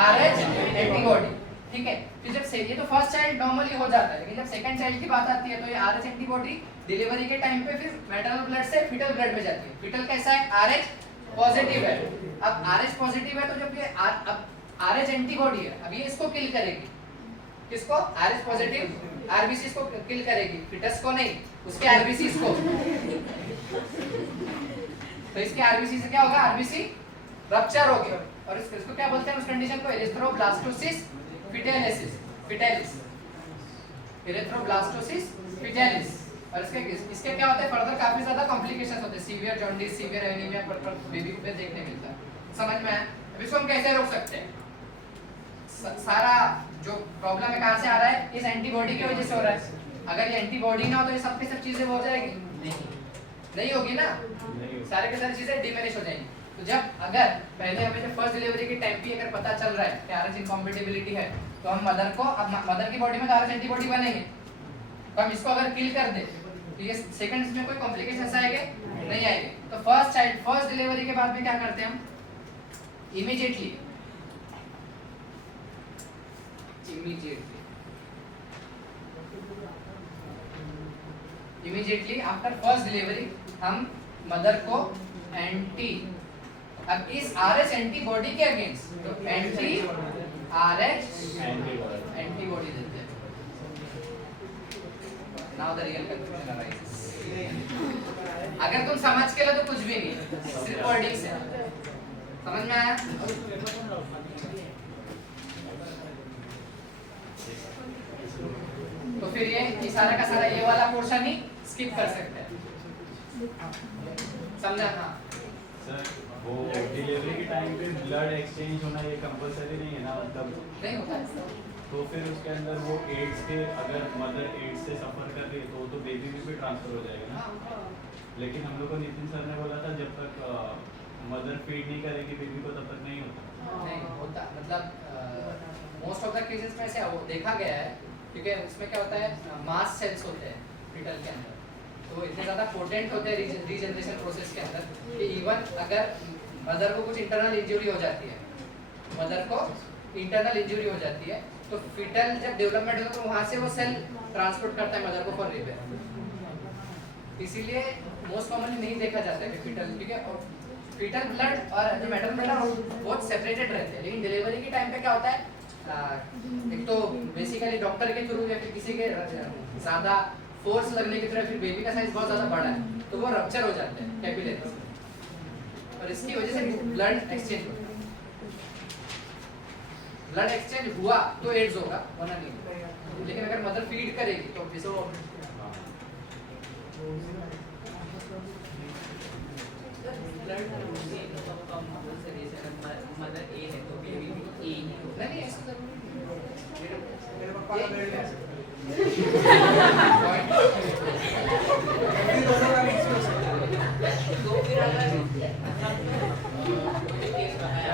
RH एंटीबॉडी। ठीक है। फिर जब ये तो फर्स्ट चाइल्ड नॉर्मली हो जाता है, लेकिन जब सेकंड चाइल्ड की बात आती है तो ये आरएच एंटीबॉडी डिलीवरी के टाइम पे फिर मैटरनल ब्लड से फीटल ब्लड में जाती है। फीटल कैसा है? आरएच पॉजिटिव है। अब आरएच पॉजिटिव है तो जब ये अब आरएच एंटीबॉडी है, अब ये इसको किल करेगी। किसको? आरएच पॉजिटिव आरबीसी को किल करेगी, फीटस को नहीं, उसके आरबीसी को। तो इसके आरबीसी से क्या होगा? आरबीसी रप्चर हो गया और इसको क्या बोलते हैं उस कंडीशन को? Erythroblastosis fetalis. Fetalis erythroblastosis fetalis. और इसके क्या होते हैं? फर्दर काफी ज्यादा कॉम्प्लिकेशंस होते हैं, सीवियर जॉन्डिस, सीवियर एनीमिया पर बेबी को देखने मिलता है। समझ में आया? अब इसको हम कैसे रोक सकते हैं? सारा जो प्रॉब्लम है कहां से आ रहा है? इस एंटीबॉडी की वजह से हो रहा है। अगर ये एंटीबॉडी ना हो तो ये सब की सब चीजें हो जाएगी? नहीं होगी ना, सारे के सारी चीजें डिमिनिश हो जाएंगी। तो जब अगर पहले हमें जब फर्स्ट डिलीवरी के टाइम पे अगर पता चल रहा है कि आरएच इनकॉम्पेटिबिलिटी है, तो हम मदर को, अब मदर की बॉडी में तो आरएच एंटीबॉडी बनेंगे, तो हम इसको अगर किल कर दे तो ये सेकंड्स में कोई कॉम्प्लिकेशंस आएंगे? नहीं आएंगे। तो फर्स्ट डिलीवरी के बाद में क्या करते हैं हम? इमीडिएटली आफ्टर फर्स्ट डिलीवरी हम मदर को एंटी, अब इस आरएच एंटीबॉडी के अगेंस्ट तो एंटी आरएच एंटीबॉडी देते हैं। Now the real confusion arises. अगर तुम समझ के लो तो कुछ भी नहीं, सिर्फ वर्डिंग से समझ में आया? तो फिर ये सारा का सारा ये वाला पोर्शन ही स्किप कर सकते हैं। समझा? हाँ सर, वो डिलीवरी के टाइम पे ब्लड एक्सचेंज होना ये कंपलसरी नहीं है ना? मतलब नहीं होता। तो फिर उसके अंदर वो एड्स के, अगर मदर एड्स से सफर कर रही है तो बेबी में भी ट्रांसफर हो जाएगा ना? लेकिन हम लोग को नितिन सर ने बोला था जब तक मदर फीड नहीं करेगी बेबी को तब तक नहीं होता। नहीं होता, मतलब मोस्ट ऑफ द केसेस में ऐसे देखा गया है, क्योंकि उसमें क्या होता है, मास सेल्स होते हैं फीटल के अंदर, तो इतने ज़्यादा पोटेंट होते हैं रीजनरेशन प्रोसेस के अंदर कि इवन अगर मदर को कुछ इंटरनल इंजरी हो जाती है, मदर को इंटरनल इंजरी हो जाती है, तो फीटल जब डेवलपमेंट होता है तो वहाँ से वो सेल ट्रांसपोर्ट करता है मदर को फॉर रिपेयर। इसीलिए मोस्ट कॉमनली नहीं देखा जाता है कि फीटल, क्योंकि फीटल ब्लड और जो मैटरनल ब्लड बहुत सेपरेटेड रहते हैं। लेकिन डिलीवरी के टाइम पे क्या होता है, एक तो बेसिकली डॉक्टर के थ्रू या फिर किसी के ज़्यादा फोर्स लगने की तरह फिर बेबी का साइज बहुत ज़्यादा बड़ा है तो वो रप्चर हो जाते हैं कैपिलरीज, और इसकी वजह से ब्लड एक्सचेंज होता है। ब्लड एक्सचेंज हुआ तो एड्स होगा, वरना नहीं। लेकिन अगर मदर फीड करेगी तो मदर ए है तो बेबी भी ए ही होगा। नहीं ऐसा जरूरी मेरे पापा का बेड है नहीं। दोनों का मिक्स हो सकता है। तो फिर अगर केस बताया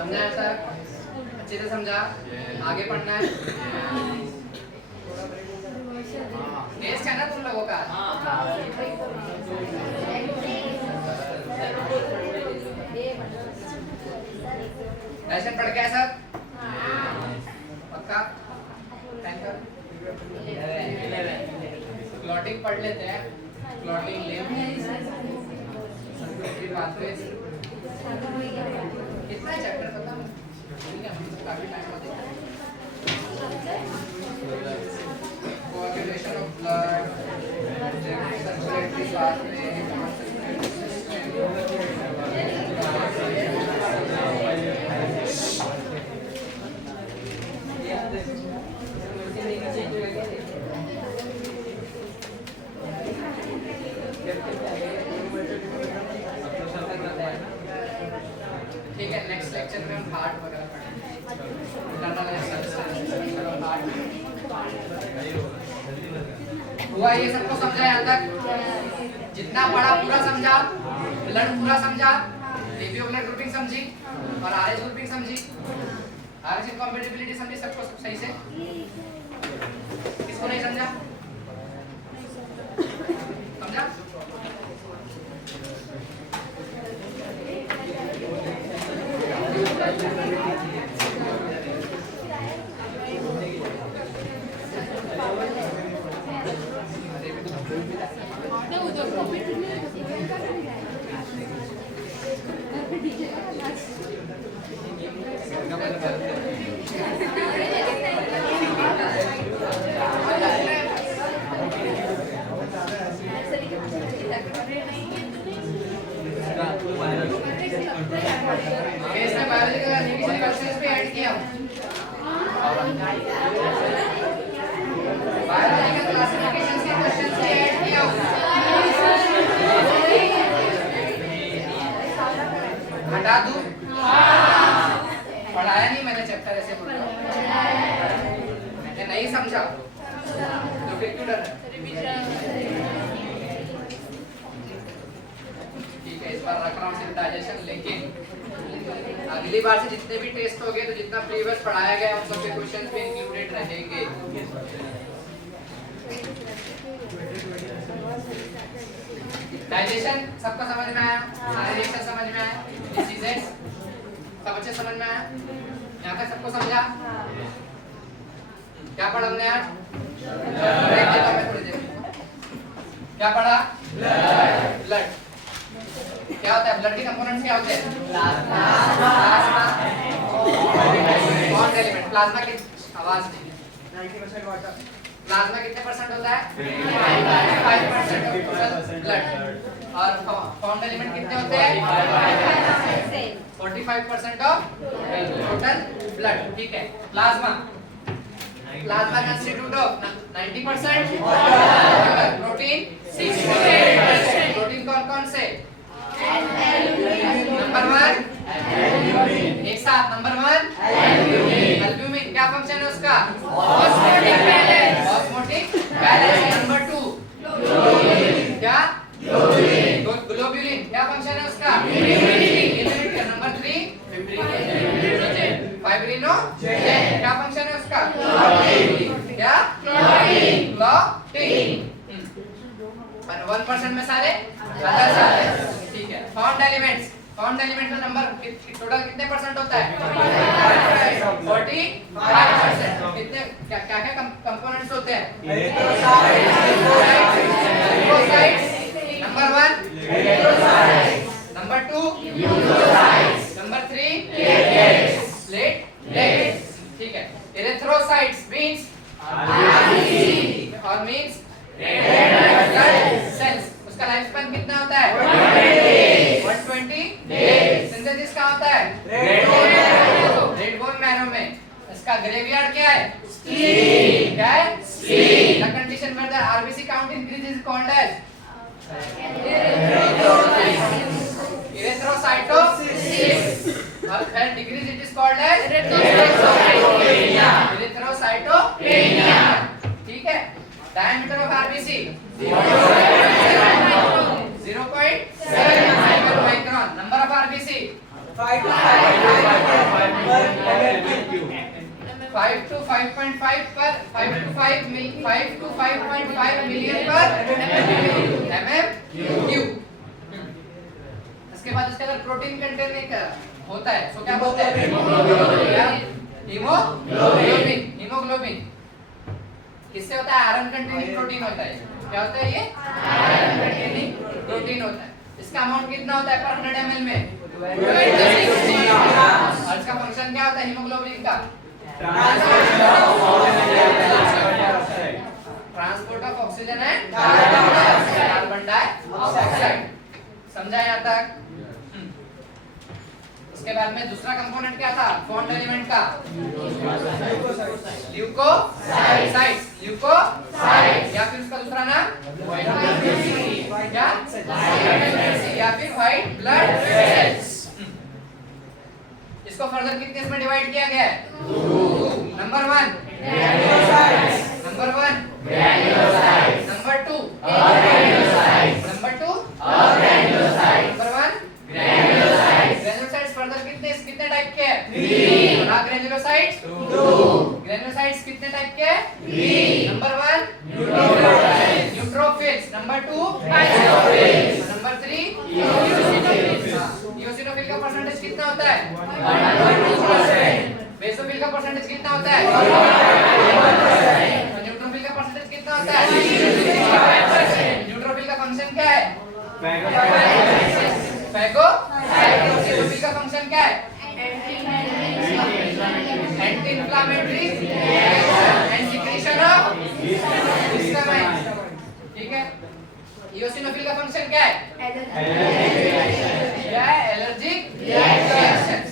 समझा ऐसा? अच्छे से समझा? आगे पढ़ना है। टेस्ट है ना तुम लोगों का? डाइजेशन पढ़ के आए सब? पक्का? क्लॉटिंग पढ़ लेते हैं। क्लॉटिंग कितना चैप्टर पता है? काफी टाइम हो गया। Coagulation of blood, circulatory pathway, ठीक है। नेक्स्ट लेक्चर में हम हार्ट वगैरह पढ़ेंगे। हुआ ये सबको समझा यहाँ तक? जितना बड़ा पूरा समझा, ब्लड पूरा समझा, लेबियो ब्लड ग्रुपिंग समझी और आरएच ग्रुपिंग समझी, आरएच इनकॉम्पेटिबिलिटी समझी, सबको सब सही से? किसको नहीं समझा? समझा? इसमें बायोलॉजिकल एप्लीकेशन क्वेश्चंस पे ऐड किया हूं। बायोलॉजिकल क्लासिफिकेशन के क्वेश्चंस पे ऐड किया हूं। हटा दूं? पढ़ाया नहीं मैंने चैप्टर ऐसे बोल रहा हूं। मैंने नहीं समझा तो फिर क्यों डर? ठीक है, इस बार रख रहा हूं सिर्फ डाइजेशन, लेकिन अगली बार से जितने भी टेस्ट हो गए तो जितना प्रीवियस पढ़ाया गया उन सब के क्वेश्चंस भी इंक्लूडेड रहेंगे। डाइजेशन सबका समझ में आया? सारे रिएक्शन समझ में आया? डिसीजेस सब अच्छे समझ में आया? यहाँ तक सबको समझा? क्या पढ़ा हमने आज? क्या पढ़ा? ब्लड। क्या होता है? ब्लड के कंपोनेंट्स क्या होते हैं? Plasma, bond element. प्लाज्मा की आवाज नहीं। 90% वाटर। प्लाज्मा कितने परसेंट होता है? 5% ऑफ ब्लड। और बॉन्ड एलिमेंट कितने होते हैं? 45% ऑफ टोटल ब्लड। ठीक है। Plasma constitute of 90% protein 60%। Protein कौन से? नंबर 1 एक साथ। Number 1 albumin. क्या फंक्शन है उसका? Osmotic balance. नंबर 2 क्या? ग्लोब्यूलिन। क्या फंक्शन है उसका? इम्यूनिटी। Number 3 fibrinogen. क्या फंक्शन है उसका? क्या? क्लॉटिंग। 1% में सारे अदर सारे। ठीक है। फाउंड एलिमेंट्स का नंबर टोटल कितने परसेंट होता है? 45%। कितने क्या क्या कंपोनेंट्स होते हैं? Number 1 number 2 number 3 platelets. ठीक है। एरिथ्रोसाइट्स मींस और मींस सेल्स। उसका लाइफ स्पैन कितना होता है? 120 डेज। सिंथेसिस कहाँ होता है? रेड बोन मैरो में। इसका ग्रेवयार्ड क्या है? क्या है? The condition where the RBC count increases is called as erythrocytosis. और when decrease it is called as erythrocytopenia. ठीक है। diameter of RBC 0.7 micron. Number of RBC 5 to 5.5 per 5 to 5.5 million per mm cube. उसके बाद उसके अंदर protein containing होता है, सो क्या बोलते हैं? हीमोग्लोबिन। हीमोग्लोबिन किससे होता है? आयरन कंटेनिंग प्रोटीन होता है। क्या होता है ये? आयरन कंटेनिंग प्रोटीन होता है। इसका अमाउंट कितना होता है पर 100 ml में? 260। और इसका फंक्शन क्या होता है हीमोग्लोबिन का? Transport of oxygen and carbon dioxide. समझा यहाँ तक? इसके बाद में दूसरा कंपोनेंट क्या था बॉन्ड एलिमेंट का? ल्यूकोसाइड्स। ल्यूकोसाइड्स या फिर उसका दूसरा नाम क्या? या फिर व्हाइट ब्लड सेल्स। इसको फर्दर कितने इसमें डिवाइड किया गया है? Number 1 granulocytes, number 1 granulocytes, number 2 agranulocytes, number 2 agranulocytes, number 1 granulocytes. Granulocytes further कितने टाइप के हैं? 3। और ग्रैन्युलोसाइट्स 2। ग्रैन्युलोसाइट्स कितने टाइप के हैं? 3। Number 1 neutrophils, number 2 basophils, number 3 eosinophils. Eosinophil का परसेंटेज कितना होता है? 1.2%। बेसोफिल का परसेंटेज कितना होता है? 1%। न्यूट्रोफिल का परसेंटेज कितना होता है? 5%। न्यूट्रोफिल का फंक्शन क्या है? बेसोफिल का फंक्शन क्या है? Anti inflammatory and secretion of histamine. ठीक है। इओसिनोफिल का फंक्शन क्या है? क्या है? Allergic reactions.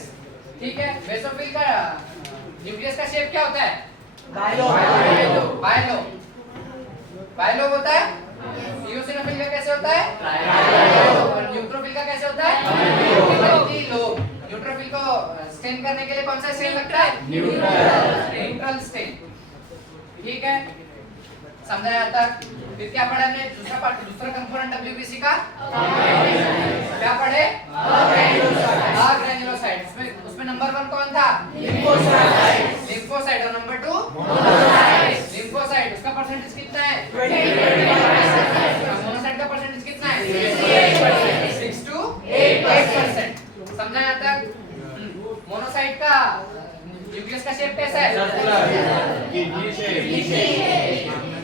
ठीक है। बेसोफिल का न्यूक्लियस का शेप क्या होता है? बायलो होता है। इओसिनोफिल का कैसे होता है? और न्यूट्रोफिल का कैसे होता है? न्यूट्रोफिल को स्टेन करने के लिए कौन सा स्टेन लगता है? Neutral stain. ठीक है। समझा यहाँ तक? फिर क्या पढ़ा हमने? दूसरा कंपोनेंट WBC का क्या पढ़े? ग्रैन्युलोसाइट। उसमें नंबर 1 कौन था? लिम्फोसाइट। और नंबर 2 लिम्फोसाइट। उसका परसेंटेज कितना है? 20%। मोनोसाइट का परसेंटेज कितना है? 6 to 8%। समझा यहाँ तक? मोनोसाइट का न्यूक्लियस का शेप कैसा है? Kidney shape.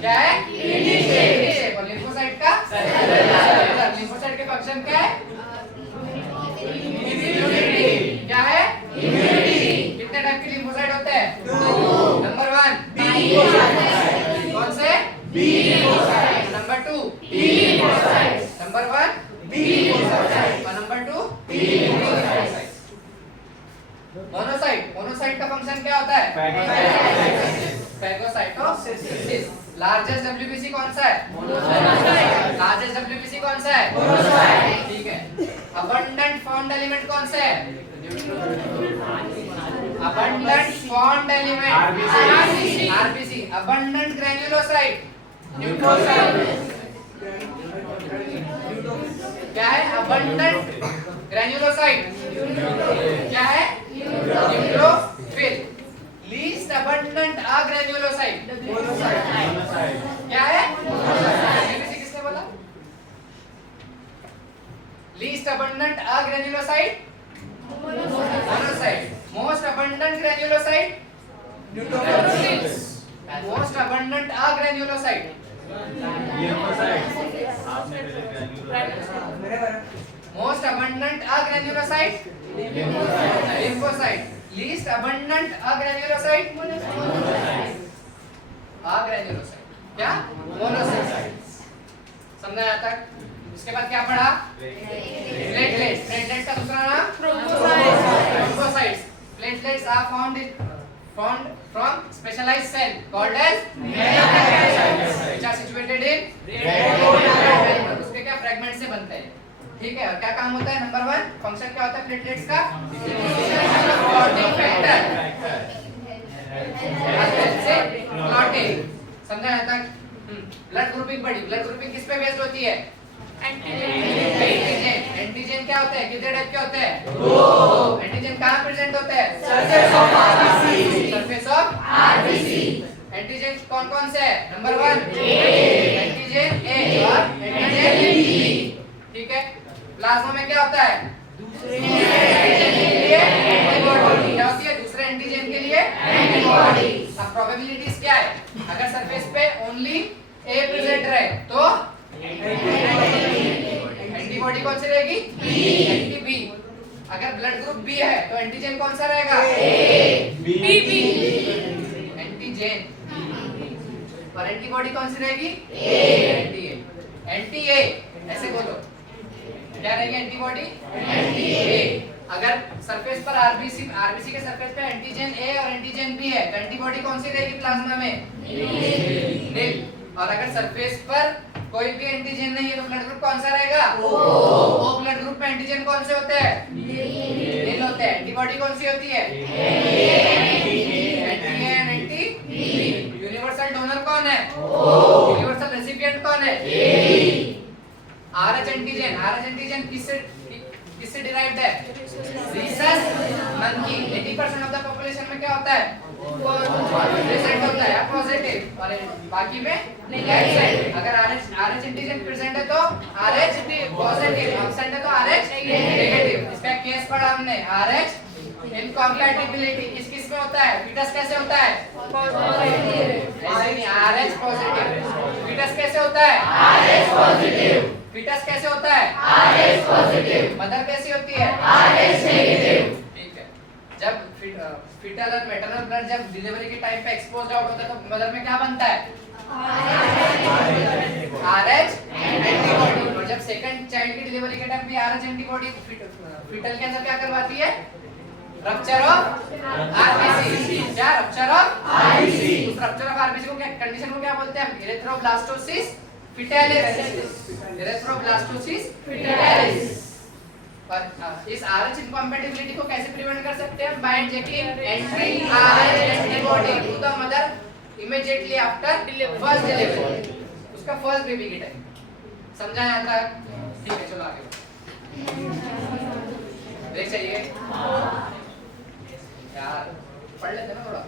क्या है? Kidney shape. और लिम्फोसाइट का लिम्फोसाइट के फंक्शन क्या है? इम्यूनिटी। क्या है? इम्यूनिटी। कितने टाइप के लिम्फोसाइट होते हैं? 2। Number 1 B lymphocyte. कौन से? B lymphocyte. Number 2 T lymphocyte. Number 1 B lymphocyte. और नंबर 2 टी लिम्फोसाइट। मोनोसाइट का फंक्शन क्या होता है? फैगोसाइटोसिस। लार्जेस्ट WBC कौन सा है? लार्जेस्ट WBC कौन सा है? ठीक है। अबंडेंट फॉर्म्ड एलिमेंट कौन सा है? Abundant formed element RBC। Abundant granulocyte क्या है? अबंडेंट ग्रैन्युलोसाइट क्या है? न्यूट्रोफिल। लीस्ट अबंडेंट अग्रैन्युलोसाइट क्या है? WBC किसने बोला? Least abundant agranulocyte monocyte. Most abundant granulocyte neutrophils. Most abundant agranulocyte lymphocyte. आपने पहले granulocyte. Most abundant agranulocyte lymphocyte. Least abundant agranulocyte agranulocyte क्या? मोनोसाइट। समझा यहाँ तक? इसके बाद क्या पढ़ा? प्लेटलेट्स। प्लेटलेट्स का दूसरा नाम thrombocytes. Platelets are found from specialized cell called as which are situated in उसके क्या फ्रेगमेंट से बनते हैं। ठीक है। और क्या काम होता है? नंबर 1 फंक्शन क्या होता है प्लेटलेट्स का? Clotting factor. क्लॉटिंग। समझा यहाँ तक? ब्लड ग्रुपिंग पढ़ी। ब्लड ग्रुपिंग किस पे बेस्ड होती है? एंटीजन। एंटीजन क्या होते हैं? कितने टाइप के होते हैं? 2। एंटीजन कहाँ प्रेजेंट होते हैं? Surface of RBC. एंटीजन कौन कौन से हैं? नंबर 1 एंटीजन ए और एंटीजन बी। ठीक है। प्लाज्मा में क्या होता है? अब प्रोबेबिलिटीज क्या है? अगर सरफेस पे ओनली ए प्रेजेंट रहे तो एंटीबॉडी कौन सी रहेगी? Anti B. अगर ब्लड ग्रुप बी है तो एंटीजन कौन सा रहेगा? बी। एंटीजन। और एंटीबॉडी कौन सी रहेगी? Anti A. एंटी ए ऐसे बोलो, क्या रहेगी एंटीबॉडी? एंटी ए। अगर सरफेस पर आरबीसी के सरफेस पे एंटीजन ए और एंटीजन बी है तो एंटीबॉडी कौन सी रहेगी प्लाज्मा में? नील। और अगर सरफेस पर कोई भी एंटीजन नहीं है तो ब्लड ग्रुप कौन सा रहेगा? ओ ब्लड ग्रुप में एंटीजन कौन से होते हैं? नील होते हैं। एंटीबॉडी कौन सी होती है? Anti A and anti B. Universal donor कौन है? यूनिवर्सल रेसिपिएंट कौन है? आरएच एंटीजन किससे डिराइव्ड है? Rhesus monkey. 80% of the population में क्या होता है? प्रेजेंट होता है पॉजिटिव, और बाकी में नेगेटिव। अगर आरएच एंटीजन प्रेजेंट है तो आरएच पॉजिटिव, एब्सेंट है तो आरएच नेगेटिव। इसका केस पढ़ा हमने, आरएच इनकॉम्पैटिबिलिटी किस में होता है? फीटस कैसे होता है? ऐसे नहीं, आरएच पॉजिटिव। फीटस कैसे होता है? RH positive. फीटस कैसे होता है? RH positive. मदर कैसी होती है? RH negative. ठीक है। जब फीटल और मैटरनल ब्लड जब डिलीवरी के टाइम पे एक्सपोज्ड आउट होता है तो मदर में क्या बनता है? RH antibody. और जब सेकंड चाइल्ड की डिलीवरी के टाइम पे आरएच एंटीबॉडी फीटल के अंदर क्या करवाती है? Rupture of RBC. क्या? Rupture of RBC. उस रप्चर ऑफ आरबीसी को क्या कंडीशन को क्या बोलते हैं? Erythroblastosis fetalis. Erythroblastosis fetalis. पर इस आरएच इनकॉम्पैटिबिलिटी को कैसे प्रिवेंट कर सकते हैं? By injecting anti RH antibody to the mother immediately after first delivery, उसका फर्स्ट बेबी के टाइम। समझा यहाँ तक? ठीक है, चलो आगे। ब्रेक चाहिए? यार पढ़ लेते ना थोड़ा।